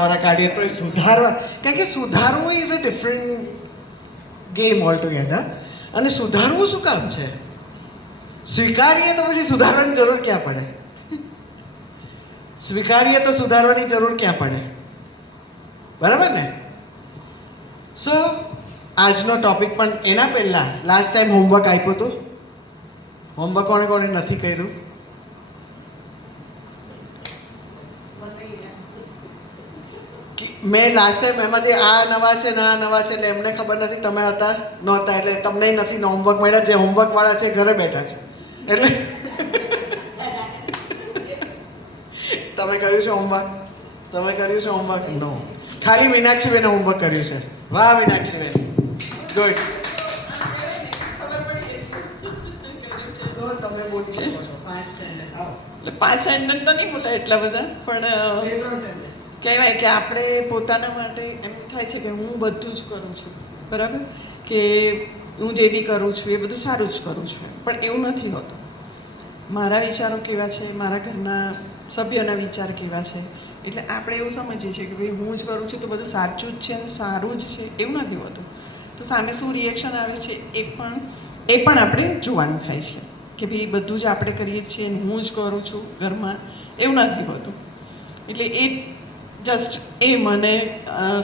વાળા કાઢીએ તો સુધારવા, કારણ કે સુધારવું is a different game all together. અને સુધારવું શું કામ છે? સ્વીકારીએ તો પછી સુધારવાની જરૂર ક્યાં પડે? સ્વીકારીએ તો સુધારવાની જરૂર ક્યાં પડે? બરાબર ને? સો આજનો ટોપિક પણ એના પહેલા લાસ્ટ ટાઈમ હોમવર્ક આપ્યું હતું. હોમવર્ક કોણે કોણે નથી કર્યું? મેં લાસ્ટ ટાઈમ એમાંથી આ નવા છે ને આ નવા છે એટલે એમને ખબર નથી, તમે હતા નહોતા એટલે તમને નથી હોમવર્ક મળ્યા. જે હોમવર્ક વાળા છે ઘરે બેઠા છે એટલે તમે કર્યું છે હોમવર્ક? તમે કર્યું છે હોમવર્ક? નો. ખાલી મીનાક્ષીબેને હોમવર્ક કર્યું છે. વાહ મીનાક્ષીબેન, ગુડ. તો તમે બોલી શકો છો 5 સેન્ટેન્સ. આવો. એટલે 5 સેન્ટેન્સ તો નહીં બોલાય એટલા બધા, પણ 2-3 સેન્ટેન્સ. કહેવાય કે આપણે પોતાના માટે એમ થાય છે કે હું બધું જ કરું છું, બરાબર, કે હું જે બી કરું છું એ બધું સારું જ કરું છું, પણ એવું નથી હોતું. મારા વિચારો કેવા છે, મારા ઘરના સભ્યોના વિચાર કેવા છે, એટલે આપણે એવું સમજીએ છીએ કે ભાઈ હું જ કરું છું તો બધું સાચું જ છે અને સારું જ છે, એવું નથી હોતું. તો સામે શું રિએક્શન આવે છે એ પણ આપણે જોવાનું થાય છે કે ભાઈ બધું જ આપણે કરીએ છીએ અને હું જ કરું છું ઘરમાં, એવું નથી હોતું. એટલે એ જસ્ટ એ મને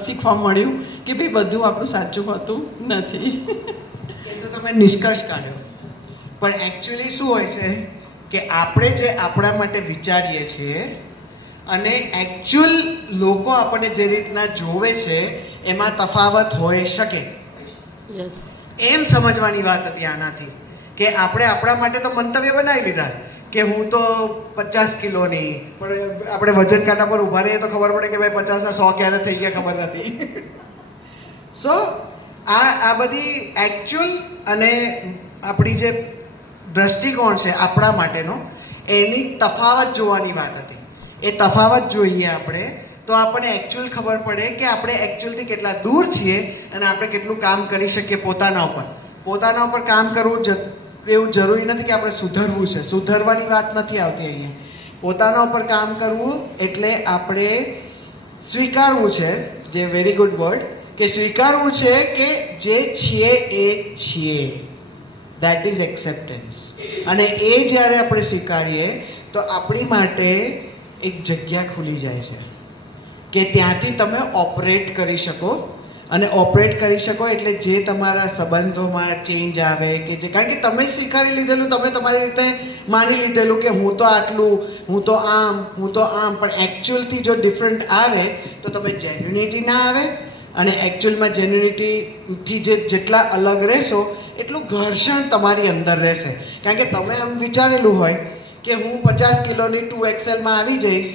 શીખવા મળ્યું કે ભાઈ બધું આપણું સાચું હોતું નથી. એ તો તમે નિષ્કર્ષ કાઢ્યો, પણ એકચ્યુઅલી શું હોય છે કે આપણે જે આપણા માટે વિચારીએ છીએ અને એકચ્યુઅલ લોકો આપણને જે રીતના જોવે છે એમાં તફાવત હોઈ શકે. યસ, એમ સમજવાની વાત હતી આનાથી, કે આપણે આપણા માટે તો મંતવ્ય બનાવી લીધા કે હું તો 50 કિલોની, પણ આપણે વજન કાંટા પર ઊભા રહીએ તો ખબર પડે કે ભાઈ 50 ના 100 ક્યારે થઈ ગયા ખબર નથી. સો આ બધી એકચ્યુઅલ અને આપણી જે દ્રષ્ટિકોણ છે આપણા માટેનો, એની તફાવત જોવાની વાત હતી. એ તફાવત જોઈએ આપણે તો આપણને એકચ્યુઅલ ખબર પડે કે આપણે એકચ્યુઅલથી કેટલા દૂર છીએ અને આપણે કેટલું કામ કરી શકીએ પોતાના ઉપર. પોતાના ઉપર કામ કરવું એવું જરૂરી નથી કે આપણે સુધરવું છે, સુધરવાની વાત નથી આવતી અહીંયા. પોતાના ઉપર કામ કરવું એટલે આપણે સ્વીકારવું છે, જે વેરી ગુડ વર્ડ, કે સ્વીકારવું છે કે જે છીએ એ છીએ. That is acceptance. અને એ જ્યારે આપણે સ્વીકારીએ તો આપણી માટે એક જગ્યા ખુલી જાય છે કે ત્યાંથી તમે ઓપરેટ કરી શકો. અને ઓપરેટ કરી શકો એટલે જે તમારા સંબંધોમાં ચેન્જ આવે કે જે, કારણ કે તમે સ્વીકારી લીધેલું, તમે તમારી રીતે માની લીધેલું કે હું તો આટલું, હું તો આમ, હું તો આમ, પણ એકચ્યુઅલથી જો ડિફરન્ટ આવે તો તમે જેન્યુનિટી ના આવે. અને એકચ્યુઅલમાં જેન્યુનિટીથી જેટલા અલગ રહેશો એટલું ઘર્ષણ તમારી અંદર રહેશે. કારણ કે તમે એમ વિચારેલું હોય કે હું 50 કિલોની 2XL આવી જઈશ,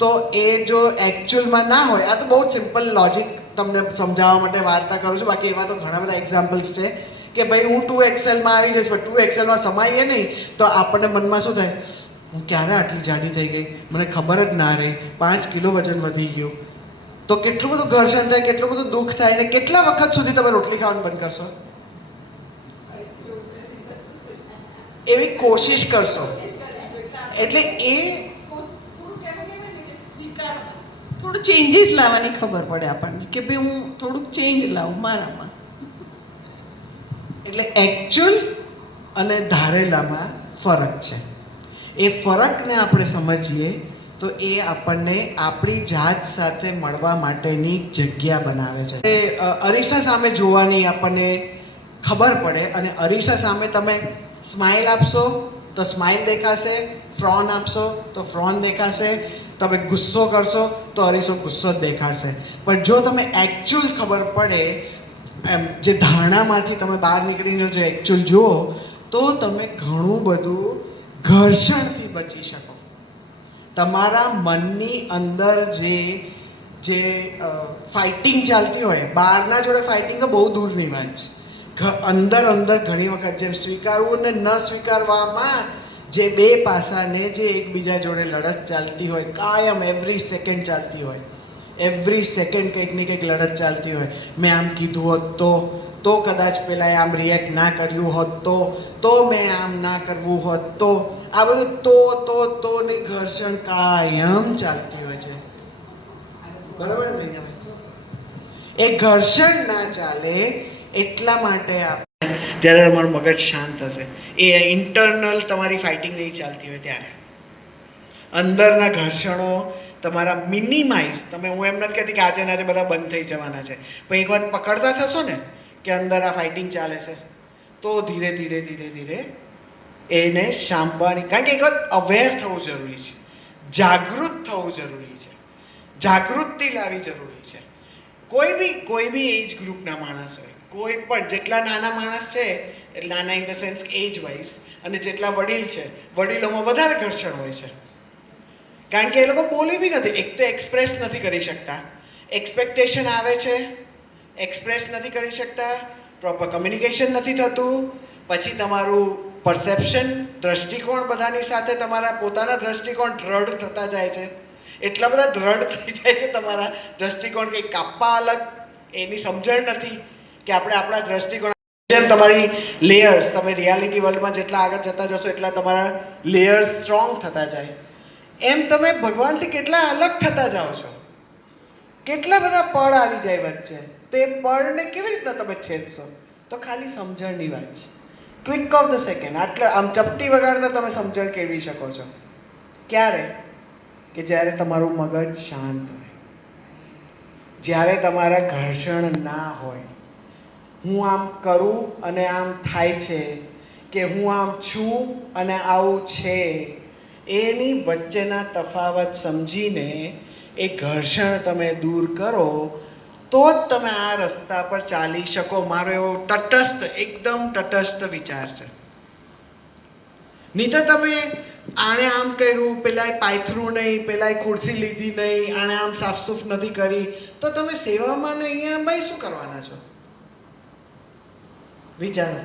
તો એ જો એકચ્યુઅલમાં ના હોય. આ તો બહુ જ સિમ્પલ લોજિક તમને સમજાવવા માટે વાર્તા કરું છું, બાકી એવા તો ઘણા બધા એક્ઝામ્પલ્સ છે કે ભાઈ હું 2XL આવી જઈશ, પણ 2XL સમાઈએ નહીં તો આપણને મનમાં શું થાય, હું ક્યારે આટલી જાડી થઈ ગઈ, મને ખબર જ ના રહી, 5 કિલો વજન વધી ગયું. તો કેટલું બધું ઘર્ષણ થાય, કેટલું બધું દુઃખ થાય, અને કેટલા વખત સુધી તમે રોટલી ખાવાનું બંધ કરશો? એવી કોશિશ કરશો. એટલે એ થોડું ચેન્જીસ લાવવાની ખબર પડે આપણને કે ભાઈ હું થોડુંક ચેન્જ લાવું મારામાં. એટલે એકચ્યુઅલ અને ધારેલામાં ફરક છે. એ ફરકને આપણે સમજીએ તો એ આપણને આપણી જાત સાથે મળવા માટેની જગ્યા બનાવે છે. એ અરીસા સામે જોવાની આપણને ખબર પડે, અને અરીસા સામે તમે સ્માઇલ આપશો તો સ્માઇલ દેખાશે, ફ્રોન આપશો તો ફ્રોન દેખાશે. તમે ગુસ્સો કરશો તો અરીસો ગુસ્સો જ દેખાડશે. પણ જો તમે એકચ્યુઅલ ખબર પડે એમ જે ધારણામાંથી તમે બહાર નીકળીને જો એકચ્યુઅલ જુઓ તો તમે ઘણું બધું ઘર્ષણથી બચી શકો. તમારા મનની અંદર જે ફાઇટિંગ ચાલતી હોય, બહારના જોડે ફાઇટિંગ તો બહુ દૂરની વાત છે, અંદર ઘણી વખત જેમ સ્વીકારવું ને ન સ્વીકારવામાં જે બે પાસાને જે એકબીજા જોડે લડત ચાલતી હોય, કાયમ એવરી સેકન્ડ ચાલતી હોય, એવરી સેકન્ડ કંઈક ને કંઈક લડત ચાલતી હોય. મેં આમ કીધું હોત તો કદાચ પેલા આમ રિએક્ટ ના કર્યું હોત તો મેં આમ ના કરવું હોત તો, આ બધું તો ને ઘર્ષણ કાયમ ચાલતી હોય છે. બરાબર ને? એ ઘર્ષણ ના ચાલે એટલા માટે આપણે જ્યારે તમારું મગજ શાંત હશે, એ ઇન્ટરનલ તમારી ફાઇટિંગ નહીં ચાલતી હોય ત્યારે અંદરના ઘર્ષણો તમારા મિનિમાઇઝ, તમે હું એમ નથી કહેતી કે આજે ને આજે બધા બંધ થઈ જવાના છે, પણ એક વાત પકડતા થશો ને કે અંદર આ ફાઇટિંગ ચાલે છે તો ધીરે ધીરે એને શાંબાની, કારણ કે એક વાત અવેર થવું જરૂરી છે, જાગૃત થવું જરૂરી છે, જાગૃતિ લાવવી જરૂરી છે. કોઈ બી એજ ગ્રુપના માણસ હોય, કોઈ પણ જેટલા નાના માણસ છે, એટલે નાના in the sense age wise, અને જેટલા વડીલ છે, વડીલોમાં વધારે ઘર્ષણ હોય છે. કારણ કે એ લોકો બોલી બી નથી, એક તો એક્સપ્રેસ નથી કરી શકતા, એક્સપેક્ટેશન આવે છે, એક્સપ્રેસ નથી કરી શકતા, પ્રોપર કમ્યુનિકેશન નથી થતું, પછી તમારું પરસેપ્શન, દ્રષ્ટિકોણ બધાની સાથે તમારા પોતાના દ્રષ્ટિકોણ દ્રઢ થતા જાય છે, એટલા બધા દ્રઢ થઈ જાય છે તમારા દ્રષ્ટિકોણ કે કાપવા અલગ એની સમજણ નથી કે આપણે આપણા દ્રષ્ટિકોણ, જેમ તમારી લેયર્સ, તમે રિયાલિટી વર્લ્ડમાં જેટલા આગળ જતા જશો એટલા તમારા લેયર્સ સ્ટ્રોંગ થતા જાય, એમ તમે ભગવાનથી કેટલા અલગ થતા જાઓ છો, કેટલા બધા પળ આવી જાય વચ્ચે, તો એ પળને કેવી રીતના તમે છેદશો? તો ખાલી સમજણની વાત છે, ક્વિક ઓફ ધ સેકન્ડ, આટલે આમ ચપટી વગાડતા તમે સમજણ કેળવી શકો છો. ક્યારે? કે જ્યારે તમારું મગજ શાંત હોય, જ્યારે તમારા ઘર્ષણ ના હોય. હું આમ કરું અને આમ થાય છે, કે હું આમ છું અને આવું છે, એની વચ્ચેના તફાવત સમજીને એ ઘર્ષણ તમે દૂર કરો તો જ તમે આ રસ્તા પર ચાલી શકો. મારો એવો તટસ્થ, એકદમ તટસ્થ વિચાર છે. નહીં તો તમે આણે આમ કર્યું, પેલાએ પાયથરું નહીં, પેલાએ ખુરશી લીધી નહીં, આણે આમ સાફસૂફ નથી કરી, તો તમે સેવામાં ને અહીંયા ભાઈ શું કરવાના છો? વિચારો.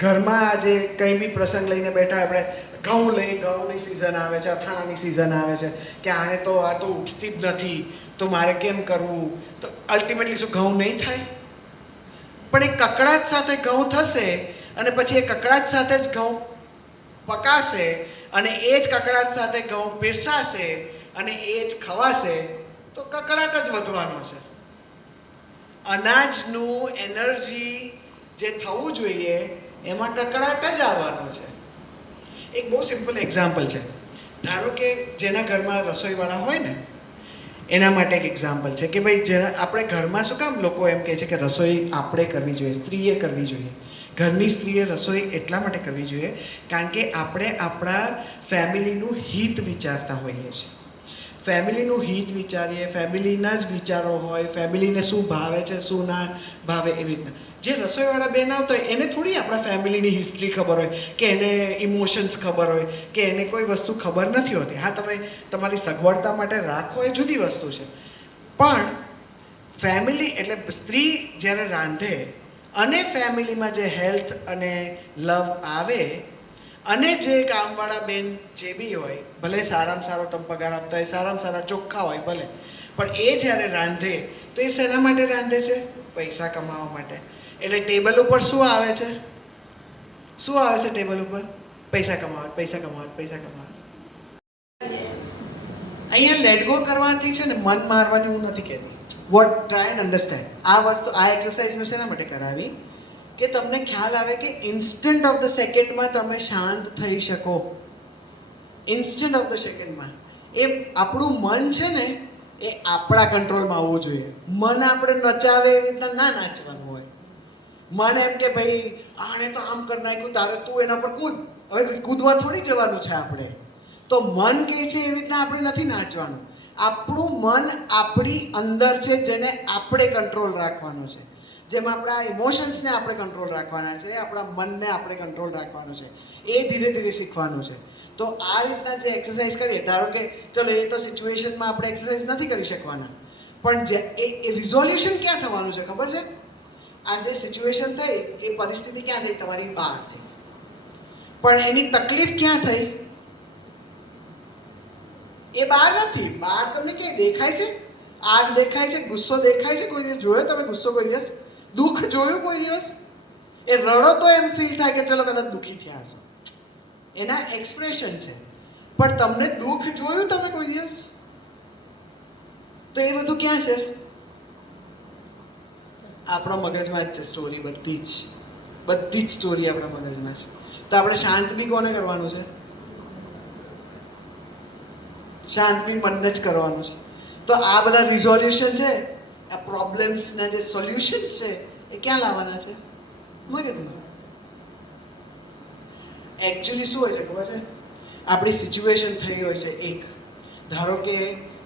ઘરમાં આજે કંઈ બી પ્રસંગ લઈને બેઠા, આપણે ઘઉંની સિઝન આવે છે, અથાણાની સિઝન આવે છે, કે આણે તો આ તો ઉઠતી જ નથી, તો મારે કેમ કરવું? તો અલ્ટિમેટલી શું ઘઉં નહીં થાય? પણ એ કકડાટ સાથે ઘઉં થશે, અને પછી એ કકડાટ સાથે જ ઘઉં પકાશે, અને એ જ કકડાટ સાથે ઘઉં પીરસાશે, અને એ જ ખવાશે, તો કકડાટ જ વધવાનો છે. અનાજનું એનર્જી જે થવું જોઈએ એમાં કકડાટ જ આવવાનો છે. એક બહુ સિમ્પલ એક્ઝામ્પલ છે. ધારો કે જેના ઘરમાં રસોઈવાળા હોય ને એના માટે એક એક્ઝામ્પલ છે કે ભાઈ જેના આપણે ઘરમાં શું કામ લોકો એમ કહે છે કે રસોઈ આપણે કરવી જોઈએ, સ્ત્રીએ કરવી જોઈએ. ઘરની સ્ત્રીએ રસોઈ એટલા માટે કરવી જોઈએ કારણ કે આપણે આપણા ફેમિલીનું હિત વિચારતા હોઈએ છીએ. ફેમિલીનું હિત વિચારીએ, ફેમિલીના જ વિચારો હોય, ફેમિલીને શું ભાવે છે શું ના ભાવે એવી રીતના. જે રસોઈવાળા બેન આવતા હોય એને થોડી આપણા ફેમિલીની હિસ્ટ્રી ખબર હોય કે એને ઇમોશન્સ ખબર હોય કે એને કોઈ વસ્તુ ખબર નથી હોતી. હા, તમે તમારી સગવડતા માટે રાખો એ જુદી વસ્તુ છે, પણ ફેમિલી એટલે સ્ત્રી જ્યારે રાંધે અને ફેમિલીમાં જે હેલ્થ અને લવ આવે અને જે કામવાળા બેન જે બી હોય, ભલે સારામાં સારો તમે પગાર આપતા હોય, સારામાં સારા ચોખ્ખા હોય ભલે, પણ એ જ્યારે રાંધે તો એ શેના માટે રાંધે છે? પૈસા કમાવા માટે. એટલે ટેબલ ઉપર શું આવે છે? શું આવે છે ટેબલ ઉપર? પૈસા કમાવા, પૈસા કમાવા, પૈસા કમાવા. અહીંયા લેટ ગો કરવાથી છે ને મન મારવાની હું નથી કહેતી. What try and understand. આ વસ્તુ, આ એક્સરસાઇઝ મેં શેના માટે કરાવી કે તમને ખ્યાલ આવે કે ઇન્સ્ટન્ટ ઓફ ધ સેકન્ડમાં તમે શાંત થઈ શકો. ઇન્સ્ટન્ટ ઓફ ધ સેકન્ડમાં એ આપણું મન છે ને એ આપણા કંટ્રોલમાં આવવું જોઈએ. મન આપણે નચાવે એવી રીતના ના નાચવાનું હોય. મન એમ કે ભાઈ આણે તો આમ કરી નાખ્યું, તારે તું એના પર કૂદ. હવે કૂદવા થોડી જવાનું છે આપણે. તો મન કહે છે એવી રીતના આપણે નથી નાચવાનું. આપણું મન આપણી અંદર છે, જેને આપણે કંટ્રોલ રાખવાનો છે. જેમ આપણા ઇમોશન્સને આપણે કંટ્રોલ રાખવાના છે, આપણા મનને આપણે કંટ્રોલ રાખવાનું છે. એ ધીરે ધીરે શીખવાનું છે. તો આ રીતના જે એક્સરસાઇઝ કરીએ, ધારો કે ચલો એ તો સિચ્યુએશનમાં આપણે એક્સરસાઇઝ નથી કરી શકવાના, પણ જે એ રિઝોલ્યુશન ક્યાં થવાનું છે ખબર છે? આ જે સિચ્યુએશન થઈ, એ પરિસ્થિતિ ક્યાં થઈ? તમારી બહાર થઈ. પણ એની તકલીફ ક્યાં થઈ? એ બહાર નથી. બહાર તમને ક્યાં દેખાય છે? આગ દેખાય છે, ગુસ્સો દેખાય છે. કોઈ દિવસ જોયો તમે ગુસ્સો? કોઈ દિવસ દુઃખ જોયું? કોઈ દિવસ એ રડો તો એમ ફીલ થાય કે ચલો કદાચ દુઃખી થયા છો. એના એક્સપ્રેશન છે. પણ તમને દુઃખ જોયું તમે કોઈ દિવસ? તો એ બધું ક્યાં છે? આપણા મગજમાં જ છે સ્ટોરી. બધી જ સ્ટોરી આપણા મગજમાં છે. તો આપણે શાંત બી કોને કરવાનું છે? શાંત બી મનને જ કરવાનું છે. તો આ બધા રિઝોલ્યુશન છે, આ પ્રોબ્લેમ્સના જે સોલ્યુશન્સ છે, એ ક્યાં લાવવાના છે? મગજમાં. એકચ્યુઅલી શું હોય છે ખબર છે? આપણી સિચ્યુએશન થઈ હોય છે એક, ધારો કે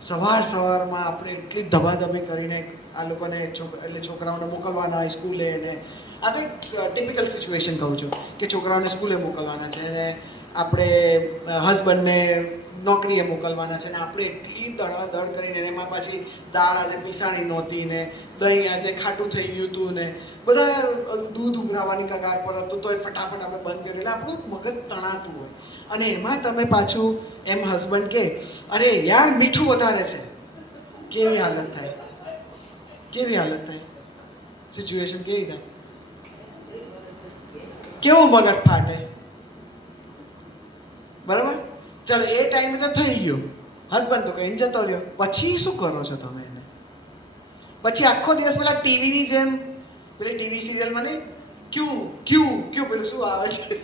સવારમાં આપણે એટલી ધબાધબી કરીને આ લોકોને એટલે છોકરાઓને મોકલવાના હોય સ્કૂલે, ને આ તો એક ટિપિકલ સિચ્યુએશન કહું છું કે છોકરાઓને સ્કૂલે મોકલવાના છે, ને આપણે હસબન્ડને નોકરીએ મોકલવાના છે, ને આપણે એટલી દળાદળ કરીને એમાં પાછી દાળ આજે પીસાણી નહોતી, ને દહીં આજે ખાટું થઈ ગયું હતું, ને બધા દૂધ ઉભરાવાની કગાર પર હતું, તો એ ફટાફટ આપણે બંધ કર્યું. એટલે આપણું મગજ તણાતું હોય. અને એમાં તમે પાછું એમ હસબન્ડ કે અરે યાર મીઠું વધારે છે, કેવી હાલત થાય? કેવી હાલત થાય? સિચ્યુએશન કેવી થાય? કેવું મગજ ફાટે? બરાબર? ચલો એ ટાઈમે તો થઈ ગયો, હસબન્ડ તો કહીને જતો રહ્યો. પછી શું કરો છો તમે એને? પછી આખો દિવસ પેલા ટીવીની જેમ, પેલી ટીવી સિરિયલમાં નહીં ક્યુ ક્યુ ક્યુ પેલું શું આવે છે,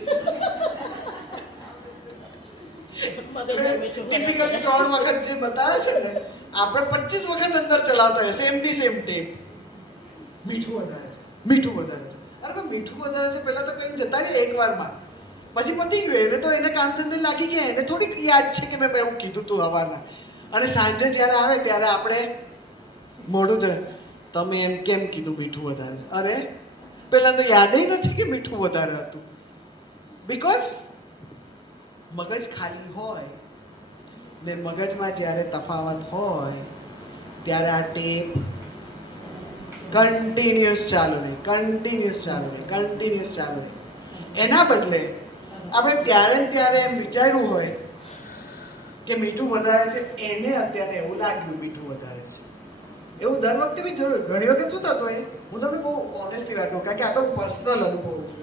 ટિપિકલ 3 વખત જે બતાવે છે ને, આપણે 25 વખત અંદર ચલાવતા હોય સેમ ટી સેમ ટેપ. મીઠું વધારે છે, મીઠું વધારે છે. અરે પણ મીઠું વધારે છે પહેલા તો કઈ જતા રહે એક વારમાં, પછી પતી ગયું. એને તો એને કામ ધંધે લાગી ગયા, એને થોડીક યાદ છે કે મેં એવું કીધું તું હવારના. અને સાંજે જ્યારે આવે ત્યારે આપણે મોઢું જ, તમે એમ કેમ કીધું મીઠું વધારે છે? અરે પહેલા તો યાદ નથી કે મીઠું વધારે હતું. બીકોઝ મગજ ખાલી હોય ને મગજમાં જ્યારે તફાવત હોય ત્યારે આ ટેપ કન્ટિન્યુઅસ ચાલુ રહે. એના બદલે આપણે ત્યારે ને ત્યારે એમ વિચાર્યું હોય કે મીઠું વધારે છે, એને અત્યારે એવું લાગ્યું મીઠું વધારે છે. એવું દર વખતે બી જરૂર. ઘણી વખત શું થતું હોય, હું તમને બહુ ઓનેસ્ટલી વાત કરું, કારણ કે આ તો પર્સનલ અનુભવ છે.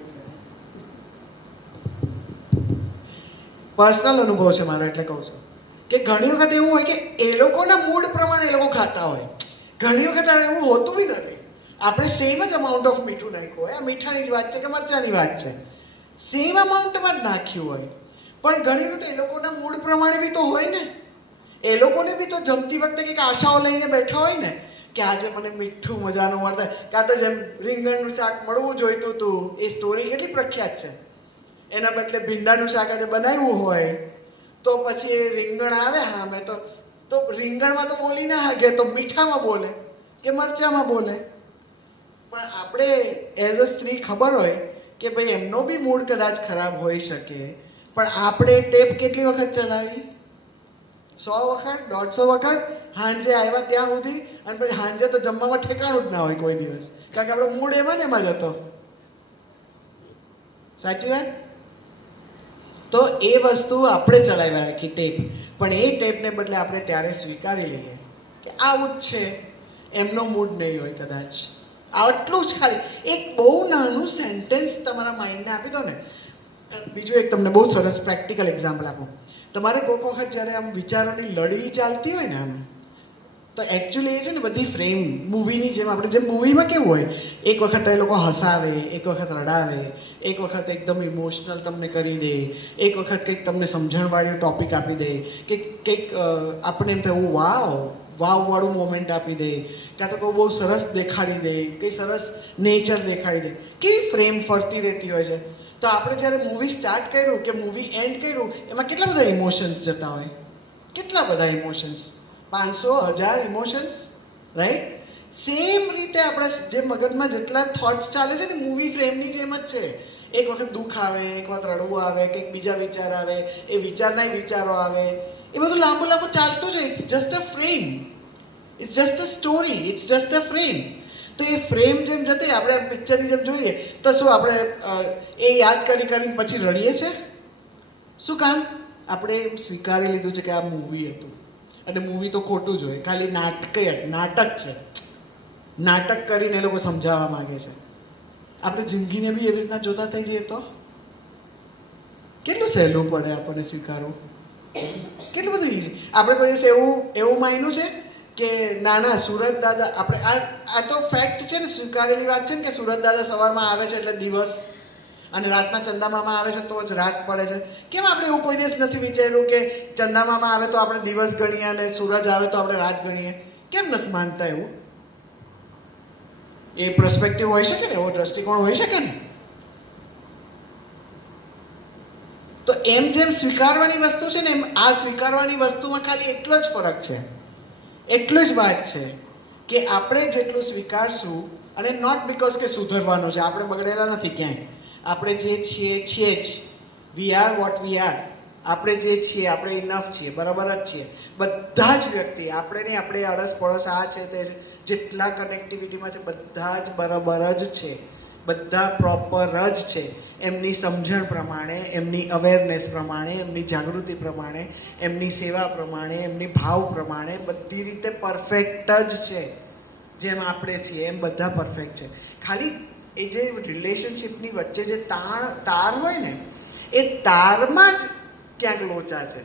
પર્સનલ અનુભવ છે મારો, એટલે કહું છું કે ઘણી વખત એવું હોય કે એ લોકોના મૂડ પ્રમાણે એ લોકો ખાતા હોય. ઘણી વખત એવું હોતું બી નથી. આપણે સેમ જ અમાઉન્ટ ઓફ મીઠું નાખ્યું હોય, આ મીઠાની જ વાત છે કે મરચાની વાત છે, સેમ અમાઉન્ટમાં જ નાખ્યું હોય. પણ ઘણી વખત એ લોકોના મૂડ પ્રમાણે બી તો હોય ને. એ લોકોને બી તો જમતી વખતે કંઈક આશાઓ લઈને બેઠા હોય ને કે આજે મને મીઠું મજાનું મળે, કાં તો જેમ રીંગણનું શાક મળવું જોઈતું હતું, એ સ્ટોરી કેટલી પ્રખ્યાત છે. એના બદલે ભીંડાનું શાક આજે બનાવ્યું હોય તો પછી એ રીંગણ આવે, હા મેં તો રીંગણમાં તો બોલી ના હાગે, તો મીઠામાં બોલે કે મરચામાં બોલે. પણ આપણે એઝ અ સ્ત્રી ખબર હોય કે ભાઈ એમનો બી મૂડ કદાચ ખરાબ હોઈ શકે, પણ આપણે ટેપ કેટલી વખત ચલાવી? 100 વખત, 150 વખત. સાંજે આવ્યા ત્યાં સુધી, અને પછી સાંજે તો જમવામાં ઠેકાણું જ ના હોય કોઈ દિવસ, કારણ કે આપણો મૂડ એમાં ને એમાં જ હતો. સાચી વાત? તો એ વસ્તુ આપણે ચલાવ્યા રાખી ટેપ, પણ એ ટેપને બદલે આપણે ત્યારે સ્વીકારી લઈએ કે આવું જ છે, એમનો મૂડ નહીં હોય કદાચ. આટલું જ ખાલી એક બહુ નાનું સેન્ટેન્સ તમારા માઇન્ડને આપી દો ને. બીજું એક તમને બહુ સરસ પ્રેક્ટિકલ એક્ઝામ્પલ આપું. તમારે કોઈક વખત જ્યારે આમ વિચારોની લડી ચાલતી હોય ને આમ, તો એકચ્યુઅલી એ છે ને બધી ફ્રેમ મૂવીની જેમ, આપણે જેમ મૂવીમાં કેવું હોય, એક વખત એ લોકો હસાવે, એક વખત રડાવે, એક વખત એકદમ ઇમોશનલ તમને કરી દે, એક વખત કંઈક તમને સમજણવાળો ટોપિક આપી દે, કે કંઈક આપણે એમ થાય વાવવાળું મોમેન્ટ આપી દે, કાં તો કોઈ બહુ સરસ દેખાડી દે, કંઈ સરસ નેચર દેખાડી દે. કેવી ફ્રેમ ફરતી રહેતી હોય છે. તો આપણે જ્યારે મૂવી સ્ટાર્ટ કર્યું કે મૂવી એન્ડ કર્યું એમાં કેટલા બધા ઇમોશન્સ જતા હોય, કેટલા બધા ઇમોશન્સ, 500,000 ઇમોશન્સ, રાઈટ? સેમ રીતે આપણે જે મગજમાં જેટલા થોટ્સ ચાલે છે ને મૂવી ફ્રેમની જેમ જ છે. એક વખત દુઃખ આવે, એક વખત રડવું આવે, કંઈક બીજા વિચાર આવે, એ વિચારના વિચારો આવે, એ બધું લાંબુ લાંબુ ચાલતું છે. It's just a frame, it's just a story, it's just a frame. તો એ ફ્રેમ જેમ જતી આપણે પિક્ચરની જેમ જોઈએ તો શું આપણે એ યાદ કરી કરીને પછી રડીએ છીએ? શું કામ? આપણે એમ સ્વીકારી લીધું છે કે આ મૂવી હતું, અને મૂવી તો ખોટું જ હોય, ખાલી નાટક છે. નાટક કરીને એ લોકો સમજાવવા માંગે છે. આપણે જિંદગીને બી એવી રીતના જોતા થઈ જઈએ તો કેટલું સહેલું પડે આપણને સ્વીકારવું, કેટલું બધું ઇઝી. આપણે કોઈ દિવસ એવું માન્યું છે કે ના સુરત દાદા, આપણે આ તો ફેક્ટ છે ને, સ્વીકારેલી વાત છે ને કે સુરત દાદા સવારમાં આવે છે એટલે દિવસ, અને રાતના ચંદામામા આવે છે તો જ રાત પડે છે. કેમ આપણે એવું કોઈ દિવસ નથી વિચાર્યું કે ચંદામામા આવે તો આપણે દિવસ ગણીએ અને સૂરજ આવે તો આપણે રાત ગણીએ? કેમ નથી માનતા એવું? એ પર્સપેક્ટિવ હોઈ શકે ને, એવો દ્રષ્ટિકોણ હોઈ શકે ને. તો એમ જેમ સ્વીકારવાની વસ્તુ છે ને, એમ આ સ્વીકારવાની વસ્તુમાં ખાલી એટલો જ ફરક છે, એટલું જ વાત છે કે આપણે જેટલું સ્વીકારશું, અને નોટ બિકોઝ કે સુધરવાનું છે, આપણે બગડેલા નથી ક્યાંય, આપણે જે છીએ જ. We are what we are. આપણે જે છીએ આપણે ઇનફ છીએ, બરાબર જ છીએ. બધા જ વ્યક્તિ, આપણે નહીં, આપણે અડસ પડોશ આ છે તે જેટલા કનેક્ટિવિટીમાં છે બધા જ બરાબર જ છે, બધા પ્રોપર જ છે. એમની સમજણ પ્રમાણે, એમની અવેરનેસ પ્રમાણે, એમની જાગૃતિ પ્રમાણે, એમની સેવા પ્રમાણે, એમની ભાવ પ્રમાણે બધી રીતે પરફેક્ટ જ છે. જેમ આપણે છીએ એમ બધા પરફેક્ટ છે. ખાલી એ જે રિલેશનશિપની વચ્ચે જે તાર હોય ને, એ તારમાં જ ક્યાંક લોચા છે.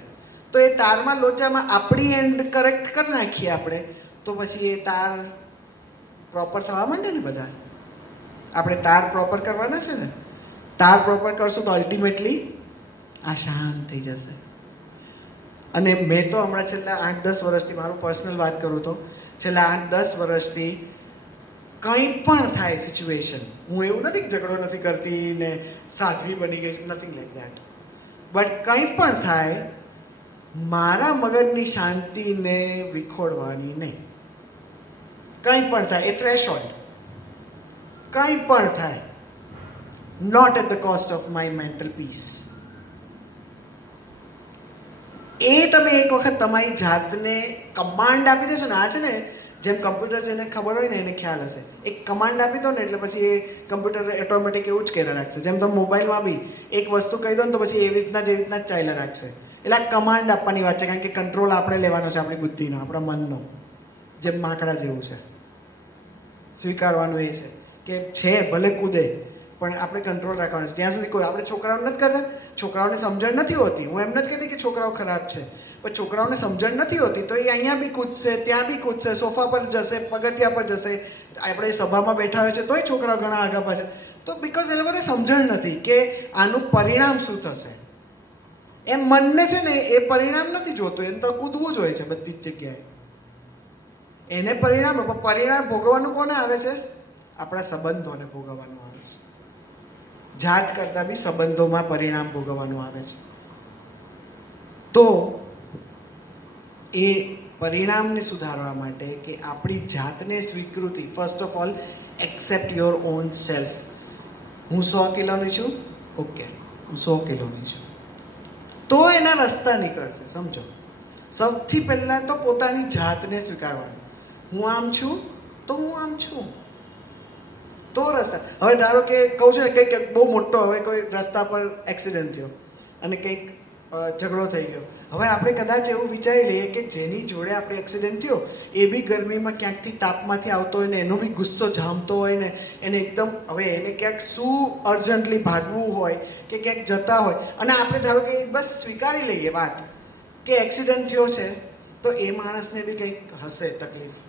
તો એ તારમાં લોચામાં આપણી એન્ડ કરેક્ટ કરી નાખીએ આપણે, તો પછી એ તાર પ્રોપર થવા માંડે ને. બધા આપણે તાર પ્રોપર કરવાના છે ને. તાર પ્રોપર કરશું તો અલ્ટિમેટલી આ શાંત થઈ જશે. અને મેં તો હમણાં છેલ્લા 8-10 વર્ષથી, મારું પર્સનલ વાત કરું તો છેલ્લા 8-10 વર્ષથી કંઈ પણ થાય સિચ્યુએશન, હું એવું નથી ઝઘડો નથી કરતી ને સાધ્વી બની ગઈ, નથિંગ લાઈક દેટ, બટ કંઈ પણ થાય મારા મગજની શાંતિને વિખોડવાની નહીં. કંઈ પણ થાય, એ થ્રેશહોલ્ડ, કંઈ પણ થાય, not at the cost of my mental peace. એ તમે એક વખત તમારી જાતને કમાન્ડ આપી દેશો ને, આ છે ને જેમ કમ્પ્યુટર જેને ખબર હોય ને એને ખ્યાલ હશે, એક કમાન્ડ આપી દો ને એટલે પછી એ કમ્પ્યુટર ઓટોમેટિક એવું જ કર્યા રાખશે. જેમ તમે મોબાઈલમાં બી એક વસ્તુ કહી દો ને તો પછી એવી રીતના જ ચાલ્યા રાખશે. એટલે આ કમાન્ડ આપવાની વાત છે, કારણ કે કંટ્રોલ આપણે લેવાનો છે આપણી બુદ્ધિનો, આપણા મનનો, જેમ માકડા જેવું છે. સ્વીકારવાનું એ છે કે છે ભલે કૂદે પણ આપણે કંટ્રોલ રાખવાનો છે. ત્યાં સુધી કોઈ, આપણે છોકરાઓને નથી કરતા, છોકરાઓને સમજણ નથી હોતી. હું એમ નથી કહેતી કે છોકરાઓ ખરાબ છે, પણ છોકરાઓને સમજણ નથી હોતી તો એ અહીંયા બી કૂદશે, ત્યાં બી કૂદશે, સોફા પર જશે, પગથિયા પર જશે. આપણે સભામાં બેઠા હોય છે તોય છોકરાઓ ઘણા આગળ પાછળ, તો બિકોઝ એ લોકોને સમજણ નથી કે આનું પરિણામ શું થશે. એમ મનને છે ને એ પરિણામ નથી જોતું, એને તો કૂદવું જ હોય છે બધી જ જગ્યાએ. એને પરિણામ ભોગવવાનું કોને આવે છે? આપણા સંબંધોને ભોગવવાનું આવે છે. જાત કરતાં બી સંબંધોમાં પરિણામ ભોગવવાનું આવે છે. તો એ પરિણામને સુધારવા માટે કે આપણી જાતને સ્વીકૃતિ, first of all accept your own self. હું 100 કિલોની છું, ઓકે, હું 100 કિલોની છું, તો એના રસ્તા નીકળશે. સમજો, સૌથી પહેલાં તો પોતાની જાતને સ્વીકારવાની. હું આમ છું તો હું આમ છું, તો રસ્તા. હવે ધારો કે કહું છું ને કંઈક બહુ મોટો, હવે કોઈ રસ્તા પર એક્સિડન્ટ થયો અને કંઈક ઝઘડો થઈ ગયો. હવે આપણે કદાચ એવું વિચારી લઈએ કે જેની જોડે આપણે એક્સિડન્ટ થયો એ બી ગરમીમાં ક્યાંકથી તાપમાંથી આવતો હોય ને એનો બી ગુસ્સો જામતો હોય ને એને એકદમ, હવે એને ક્યાંક શું અર્જન્ટલી ભાગવું હોય કે ક્યાંક જતા હોય, અને આપણે ધારો કે બસ સ્વીકારી લઈએ વાત કે એક્સિડન્ટ થયો છે, તો એ માણસને બી કંઈક હશે તકલીફ,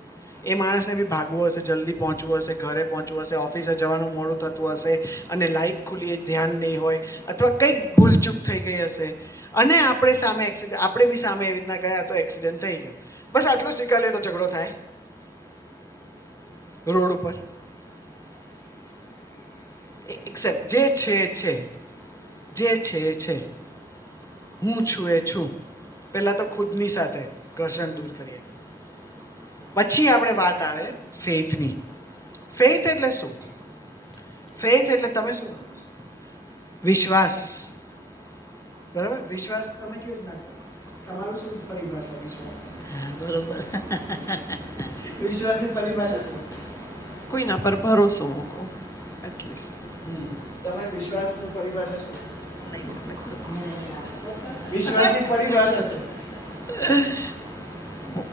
એ માણસને બી ભાગવું હશે, જલ્દી પહોંચવું હશે, ઘરે પહોંચવું હશે, ઓફિસે જવાનું મોડું થતું હશે, અને લાઇટ ખુલી એ ધ્યાન નહીં હોય, અથવા કંઈક ભૂલચૂક થઈ ગઈ હશે, અને આપણે સામે એક્સિડન્ટ, આપણે બી સામે એવી રીતના ગયા તો એક્સિડન્ટ થઈ ગયો. બસ આટલું સ્વીકારીએ તો ઝઘડો થાય રોડ ઉપર. એક્સેપ્ટ જે છે. જે છે એ છે, હું છું એ છું. પહેલાં તો ખુદની સાથે ઘર્ષણ દૂર કરીએ, પછી આપણે વાત આવે ફેથની. ફેથ એટલે શું? ફેથ એટલે તમે શું? વિશ્વાસ. બરાબર? વિશ્વાસ તમે કેવું ના તમારું શું પરિભાષા વિશ્વાસ? બરોબર. વિશ્વાસની પરિભાષા શું? કોઈના પર ભરોસો મૂકો એટલીસ્ટ. તમે વિશ્વાસની પરિભાષા શું? વિશ્વાસની પરિભાષા શું?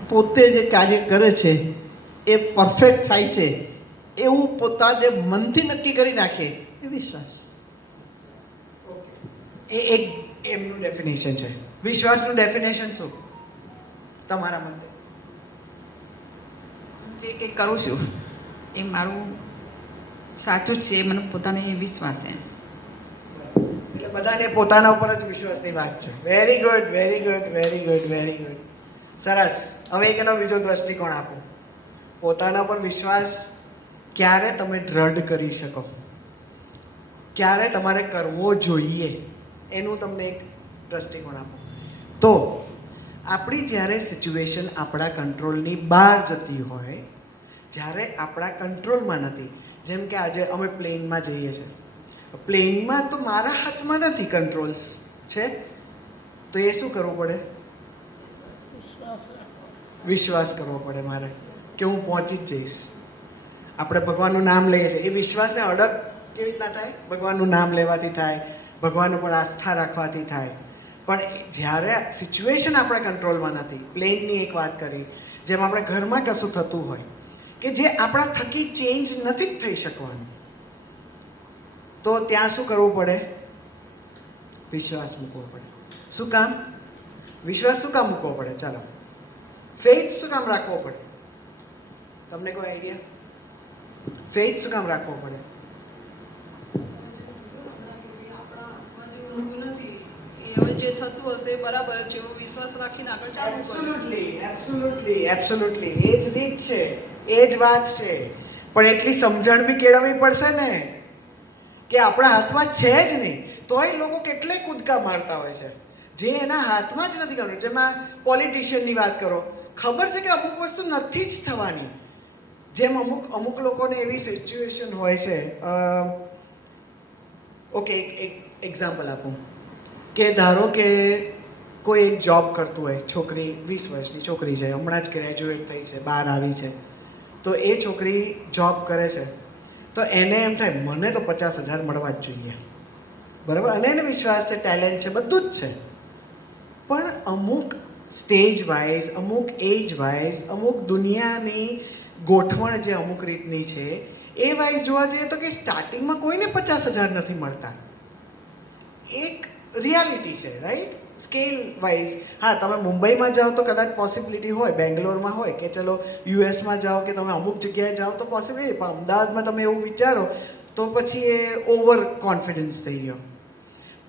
પોતે જે કાર્ય કરે છે એ પરફેક્ટ થાય છે એવું પોતાને મનથી નક્કી કરી નાખે એ વિશ્વાસ. એ એક એમનું ડેફિનેશન છે. વિશ્વાસનું ડેફિનેશન શું તમારા મતે? જે કંઈ કરું છું એ મારું સાચું જ છે, એ મને પોતાને વિશ્વાસ છે. એટલે બધાને પોતાના ઉપર જ વિશ્વાસની વાત છે. Very good, very good, very good, very good. સરસ. હવે એક એનો બીજો દ્રષ્ટિકોણ આપો. પોતાના પર વિશ્વાસ ક્યારે તમે દ્રઢ કરી શકો, ક્યારે તમારે કરવો જોઈએ, એનું તમને એક દ્રષ્ટિકોણ આપો. તો આપણી જ્યારે સિચ્યુએશન આપણા કંટ્રોલની બહાર જતી હોય, જ્યારે આપણા કંટ્રોલમાં નથી, જેમ કે આજે અમે પ્લેનમાં જઈએ છીએ, પ્લેનમાં તો મારા હાથમાં નથી કંટ્રોલ્સ છે, તો એ શું કરવું પડે? વિશ્વાસ કરવો પડે મારે કે હું પહોંચી જ જઈશ. આપણે ભગવાનનું નામ લઈએ છીએ, એ વિશ્વાસને અડગ કેવી રીતના થાય? ભગવાનનું નામ લેવાથી થાય, ભગવાન ઉપર આસ્થા રાખવાથી થાય. પણ જ્યારે સિચ્યુએશન આપણા કંટ્રોલમાં નથી, પ્લેનની એક વાત કરી, જેમ આપણે ઘરમાં કશું થતું હોય કે જે આપણા થકી ચેન્જ નથી જ થઈ શકવાનું, તો ત્યાં શું કરવું પડે? વિશ્વાસ મૂકવો પડે. શું કામ? વિશ્વાસ શું કામ મૂકવો પડે? ચાલો, ફેથ શું કામ રાખવો પડે? તમને કોઈ આઈડિયા? ફેથ શું કામ રાખવો પડે? એબ્સોલ્યુટલી એ જ રીત છે, એ જ વાત છે. પણ એટલી સમજણ બી કેળવવી પડશે ને કે આપણા હાથમાં છે જ નહીં, તોય લોકો કેટલાય કૂદકા મારતા હોય છે જે એના હાથમાં જ નથી કરવાનું. જેમાં પોલિટિશિયનની વાત કરો, ખબર છે કે અમુક વસ્તુ નથી જ થવાની. જેમ અમુક લોકોને એવી સિચ્યુએશન હોય છે, ઓકે એક એક્ઝામ્પલ આપું કે ધારો કે કોઈ એક જોબ કરતું હોય, છોકરી 20 વર્ષની છોકરી છે, હમણાં જ ગ્રેજ્યુએટ થઈ છે, બહાર આવી છે, તો એ છોકરી જોબ કરે છે, તો એને એમ થાય મને તો 50,000 મળવા જ જોઈએ, બરાબર? અને એને વિશ્વાસ છે, ટેલેન્ટ છે, બધું જ છે. પણ અમુક સ્ટેજ વાઇઝ, અમુક એજ વાઇઝ, અમુક દુનિયાની ગોઠવણ જે અમુક રીતની છે એ વાઇઝ જોવા જઈએ તો કે સ્ટાર્ટિંગમાં કોઈને 50,000 નથી મળતા. એક રિયાલિટી છે, રાઈટ? સ્કેલ વાઇઝ હા, તમે મુંબઈમાં જાઓ તો કદાચ પોસિબિલિટી હોય, બેંગ્લોરમાં હોય કે ચલો યુએસમાં જાઓ કે તમે અમુક જગ્યાએ જાઓ તો પોસિબિલિટી, પણ અમદાવાદમાં તમે એવું વિચારો તો પછી એ ઓવર કોન્ફિડન્સ થઈ ગયો.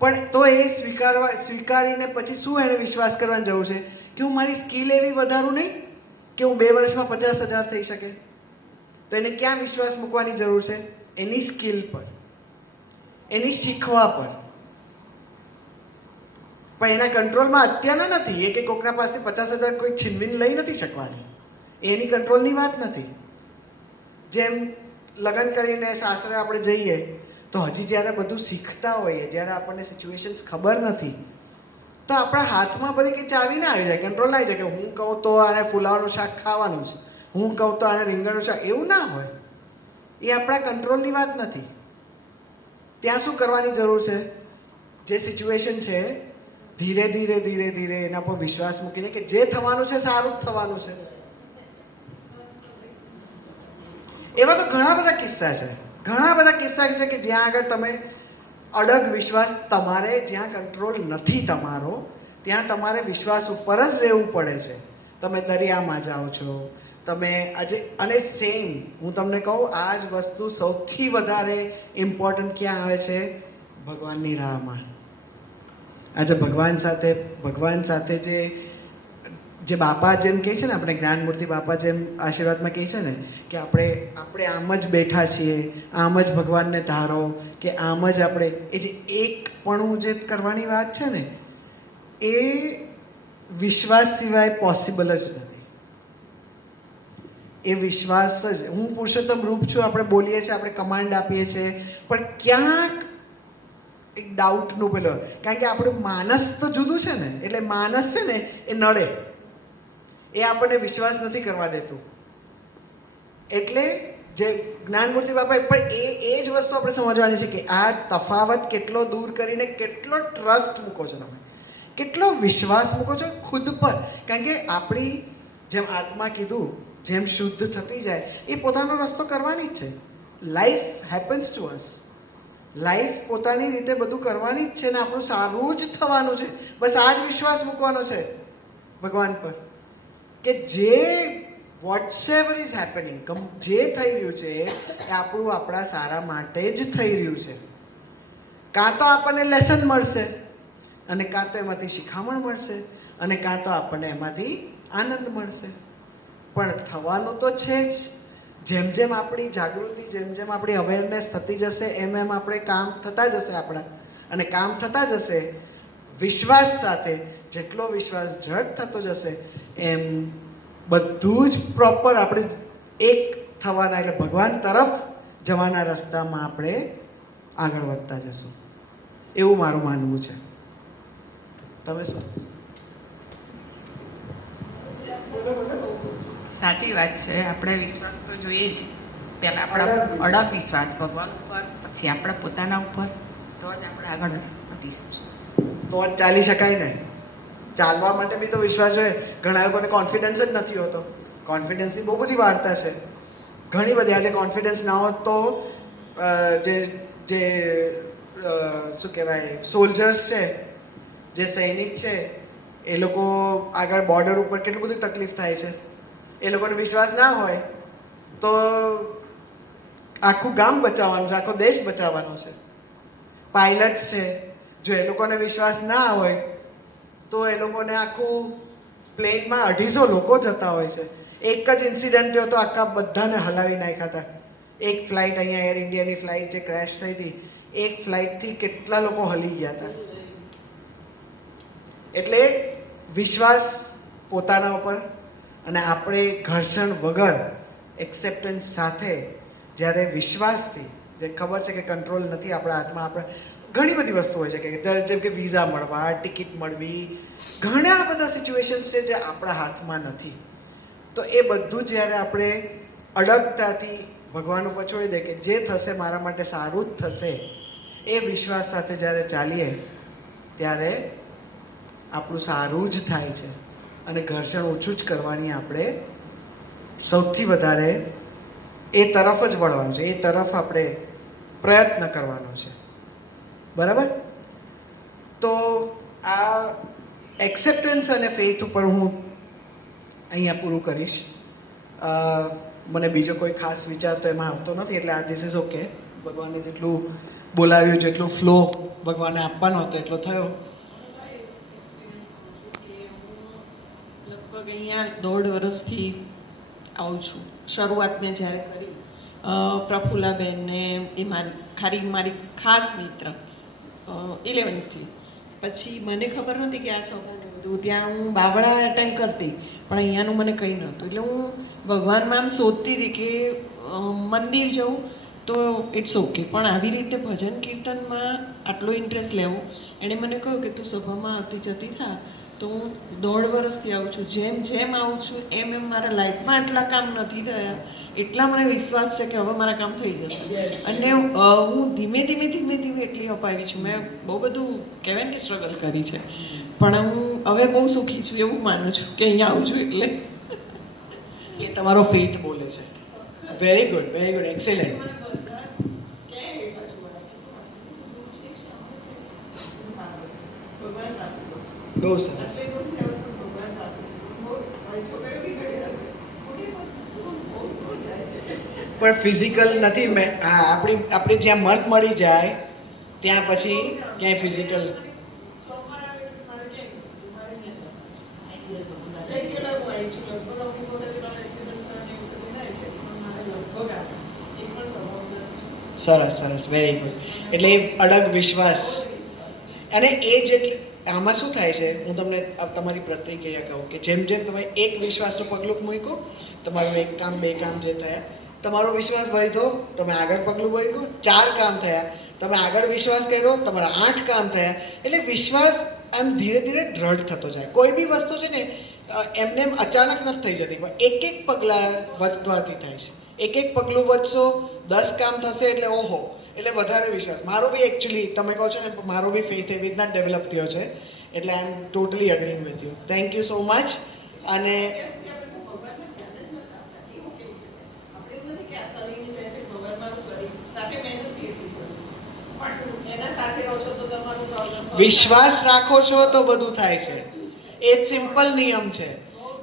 પણ તો એ સ્વીકારીને પછી શું એને વિશ્વાસ કરવાની જરૂર છે કે હું મારી સ્કિલ એવી વધારું નહીં કે હું 2 વર્ષમાં 50,000 થઈ શકે. તો એને ક્યાં વિશ્વાસ મૂકવાની જરૂર છે? એની સ્કિલ પર, એની શીખવા પર. પણ એના કંટ્રોલમાં અત્યારના નથી. એ કે કોકના પાસે 50,000 કોઈ છીનવીને લઈ નથી શકવાની, એની કંટ્રોલની વાત નથી. જેમ લગ્ન કરીને સાસરે આપણે જઈએ તો હજી જ્યારે બધું શીખતા હોઈએ, જ્યારે આપણને સિચ્યુએશન્સ ખબર નથી, તો આપણા હાથમાં બધી કે ચાવી ના આવી જાય, કંટ્રોલ ના આવી જાય કે હું કહું તો આને ફુલાવરનું શાક ખાવાનું છે, હું કહું તો આને રીંગણનું શાક, એવું ના હોય. એ આપણા કંટ્રોલની વાત નથી. ત્યાં શું કરવાની જરૂર છે? જે સિચ્યુએશન છે ધીરે ધીરે ધીરે ધીરે એના પર વિશ્વાસ મૂકીને કે જે થવાનું છે સારું જ થવાનું છે. એવા તો ઘણા બધા કિસ્સા છે, ઘણા બધા કિસ્સા છે કે જ્યાં આગળ તમે અડગ વિશ્વાસ, તમારે જ્યાં કંટ્રોલ નથી તમારો ત્યાં તમારે વિશ્વાસ ઉપર જ રહેવું પડે છે. તમે દરિયામાં જાઓ છો, તમે આજે, અને સેમ હું તમને કહું, આ જ વસ્તુ સૌથી વધારે ઇમ્પોર્ટન્ટ ક્યાં આવે છે? ભગવાનની રાહમાં. આજે ભગવાન સાથે જે જે બાપા જેમ કહે છે ને, આપણે જ્ઞાનમૂર્તિ બાપા જેમ આશીર્વાદમાં કહે છે ને કે આપણે આમ જ બેઠા છીએ, આમ જ ભગવાનને ધારો, કે આમ જ આપણે એ જે એકપણું જે કરવાની વાત છે ને, એ વિશ્વાસ સિવાય પોસિબલ જ નથી. એ વિશ્વાસ જ, હું પુરુષોત્તમ રૂપ છું, આપણે બોલીએ છીએ, આપણે કમાન્ડ આપીએ છીએ, પણ ક્યાંક એક ડાઉટનું પેલો, કારણ કે આપણું માનસ તો જુદું છે ને, એટલે માનસ છે ને એ નડે, એ આપણને વિશ્વાસ નથી કરવા દેતું. એટલે જે જ્ઞાનમૂર્તિ બાપા પણ એ જ વસ્તુ આપણે સમજવાની છે કે આ તફાવત કેટલો દૂર કરીને કેટલો ટ્રસ્ટ મૂકો છો તમે, કેટલો વિશ્વાસ મૂકો છો ખુદ પર. કારણ કે આપણી જેમ આત્મા કીધું, જેમ શુદ્ધ થતી જાય એ પોતાનો રસ્તો કરવાની જ છે. લાઈફ હેપન્સ ટુ અસ, લાઈફ પોતાની રીતે બધું કરવાની જ છે ને આપણું સારું જ થવાનું છે. બસ આ જ વિશ્વાસ મૂકવાનો છે ભગવાન પર કે જે વોટ્સએવર ઇઝ હેપનિંગ, જે થઈ રહ્યું છે એ આપણું આપણા સારા માટે જ થઈ રહ્યું છે. કાં તો આપણને લેસન મળશે, અને કાં તો એમાંથી શિખામણ મળશે, અને કાં તો આપણને એમાંથી આનંદ મળશે. પણ થવાનું તો છે જ. જેમ જેમ આપણી જાગૃતિ, જેમ જેમ આપણી અવેરનેસ થતી જશે, એમ એમ આપણે કામ થતા જશે આપણા, અને કામ થતા જશે વિશ્વાસ સાથે. જેટલો વિશ્વાસ દ્રઢ થતો જશે એમ બધું જ પ્રોપર આપણે એક થવાના, એટલે ભગવાન તરફ જવાના રસ્તામાં આપણે આગળ વધતા જશું, એવું મારું માનવું છે. તમે શું? સાચી વાત છે. આપણે વિશ્વાસ તો જોઈએ જ, પહેલાં આપણા અડગ વિશ્વાસ ભગવાન ઉપર, પછી આપણા પોતાના ઉપર, તો જ આપણે આગળ વધી શકીશું. તો જ ચાલી શકાય ને. ચાલવા માટે બી તો વિશ્વાસ જોઈએ. ઘણા લોકોને કોન્ફિડન્સ જ નથી હોતો. કોન્ફિડન્સની બહુ બધી વાર્તા છે, ઘણી બધી. આજે કોન્ફિડન્સ ના હોત તો જે શું કહેવાય, સોલ્જર્સ છે, જે સૈનિક છે, એ લોકો આગળ બોર્ડર ઉપર કેટલું બધું તકલીફ થાય છે. એ લોકોને વિશ્વાસ ના હોય તો આખું ગામ બચાવવાનું છે, આખો દેશ બચાવવાનો છે. પાયલટ્સ છે, જો એ લોકોને વિશ્વાસ ના હોય તો એ લોકોને આખું પ્લેનમાં 250 લોકો જતા હોય છે. એક જ ઇન્સિડન્ટ થયો તો આખા બધાને હલાવી નાખ્યા હતા. એક ફ્લાઇટ, અહીંયા એર ઇન્ડિયાની ફ્લાઇટ જે ક્રેશ થઈ હતી, એક ફ્લાઇટથી કેટલા લોકો હલી ગયા હતા. એટલે વિશ્વાસ પોતાના ઉપર, અને આપણે ઘર્ષણ વગર એક્સેપ્ટન્સ સાથે, જ્યારે વિશ્વાસથી, જે ખબર છે કે કંટ્રોલ નથી આપણા હાથમાં, આપણે ઘણી બધી વસ્તુ હોય છે કે જેમ કે વિઝા મળવા, ટિકિટ મળવી, ઘણા બધા સિચ્યુએશન્સ છે જે આપણા હાથમાં નથી. તો એ બધું જ્યારે આપણે અડગતાથી ભગવાન ઉપર છોડી દે કે જે થશે મારા માટે સારું જ થશે, એ વિશ્વાસ સાથે જ્યારે ચાલીએ ત્યારે આપણું સારું જ થાય છે. અને ઘર્ષણ ઓછું જ કરવાની આપણે સૌથી વધારે એ તરફ જ વળવાનું છે, એ તરફ આપણે પ્રયત્ન કરવાનો છે. બરાબર? તો આ એક્સેપ્ટન્સ અને ફેથ ઉપર હું અહીંયા પૂરું કરીશ. મને બીજો કોઈ ખાસ વિચાર તો એમાં આવતો નથી, એટલે આ ધીસ ઇઝ ઓકે. ભગવાને જેટલું બોલાવ્યું, જેટલું ફ્લો ભગવાને આપવાનો હતો એટલો થયો. લગભગ અહીંયા 1.5 વર્ષથી આવું છું. શરૂઆત મેં જ્યારે કરી પ્રફુલ્લાબેનને, એ મારી ખાસ મિત્ર 11th, પછી મને ખબર નહોતી કે આ સભાને બધું, ત્યાં હું બાવળા અટેન્ડ કરતી, પણ અહીંયાનું મને કંઈ નહોતું. એટલે હું ભગવાનમાં આમ શોધતી હતી કે મંદિર જવું તો ઇટ્સ ઓકે, પણ આવી રીતે ભજન કીર્તનમાં આટલો ઇન્ટરેસ્ટ લેવો. એણે મને કહ્યું કે તું સભામાં આવતી જતી થા. તો હું 1.5 વર્ષથી આવું છું. જેમ જેમ આવું છું એમ એમ મારા લાઈફમાં આટલા કામ નથી થયા, એટલા મને વિશ્વાસ છે કે હવે મારા કામ થઈ જશે. અને હું ધીમે ધીમે એટલી અપાવી છું. મેં બહુ બધું કહેવાય ને કે સ્ટ્રગલ કરી છે, પણ હું હવે બહુ સુખી છું એવું માનું છું કે અહીંયા આવું છું. એટલે એ તમારો ફેથ બોલે છે. Very good, very good, excellent. બહુ સરસ. પણ ફિઝિકલ નથી. આપણે જ્યાં મત મળી જાય ત્યાં પછી ક્યાંય ફિઝિકલ રેગ્યુલર હું આવી છું લગભગ અમુક વખત એક્સિડન્ટ થાય ને એવું બધું થાય છે પણ મારે લગભગ આવે એ પણ સ્વભાવ નથી. સરસ સરસ, વેરી ગુડ. એટલે એ અડગ વિશ્વાસ. અને એ જેટલી આમાં શું થાય છે, હું તમને તમારી પ્રતિક્રિયા કહું કે જેમ જેમ તમે એક વિશ્વાસનું પગલું મૂક્યું, તમારું એક કામ બે કામ જે થયા, તમારો વિશ્વાસ વધ્યો, તમે આગળ પગલું મૂક્યું, 4 કામ થયા, તમે આગળ વિશ્વાસ કર્યો, તમારા 8 કામ થયા. એટલે વિશ્વાસ આમ ધીરે ધીરે દ્રઢ થતો જાય. કોઈ બી વસ્તુ છે ને એમને એમ અચાનક નથી થઈ જતી, પણ એક એક પગલાં વધવાથી થાય છે. એક એક પગલું વધશો, 10 કામ થશે એટલે ઓહો, એટલે વધારે વિશ્વાસ. મારો બી એકચ્યુઅલી તમે કહો છો ને, મારો બી ફેથ એવી રીતના ડેવલપ થયો છે. એટલે I am totally agreeing with you. Thank you so much. અને વિશ્વાસ રાખો છો તો બધું થાય છે. એ જ સિમ્પલ નિયમ છે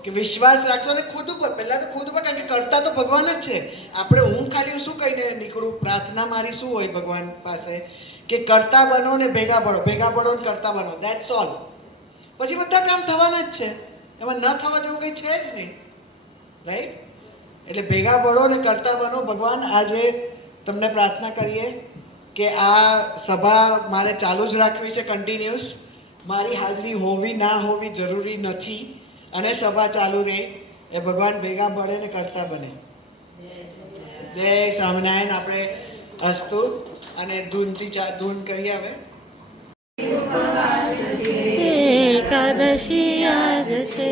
કે વિશ્વાસ રાખશો ને ખુદ ઉપર, પહેલાં તો ખુદ ઉપર, કારણ કે કરતા તો ભગવાન જ છે. આપણે હું ખાલી શું કહીને નીકળું, પ્રાર્થના મારી શું હોય ભગવાન પાસે કે કરતા બનો ને ભેગા પડો, ભેગા પડો ને કરતા બનો, દેટ્સ ઓલ. પછી બધા કામ થવાના જ છે, એમાં ન થવા જેવું કંઈ છે જ નહીં, રાઈટ? એટલે ભેગા પડો ને કરતા બનો. ભગવાન આજે તમને પ્રાર્થના કરીએ કે આ સભા મારે ચાલુ જ રાખવી છે કન્ટિન્યુઅસ. મારી હાજરી હોવી ના હોવી જરૂરી નથી, અને સભા ચાલુ રહે એ ભગવાન ભેગા પડે ને કરતા બને. જય સ્વામિનારાયણ. આપણે હસ્તુ અને ધૂન કરીએ હવે. એકાદશી આજ છે, એકાદશી આજ છે.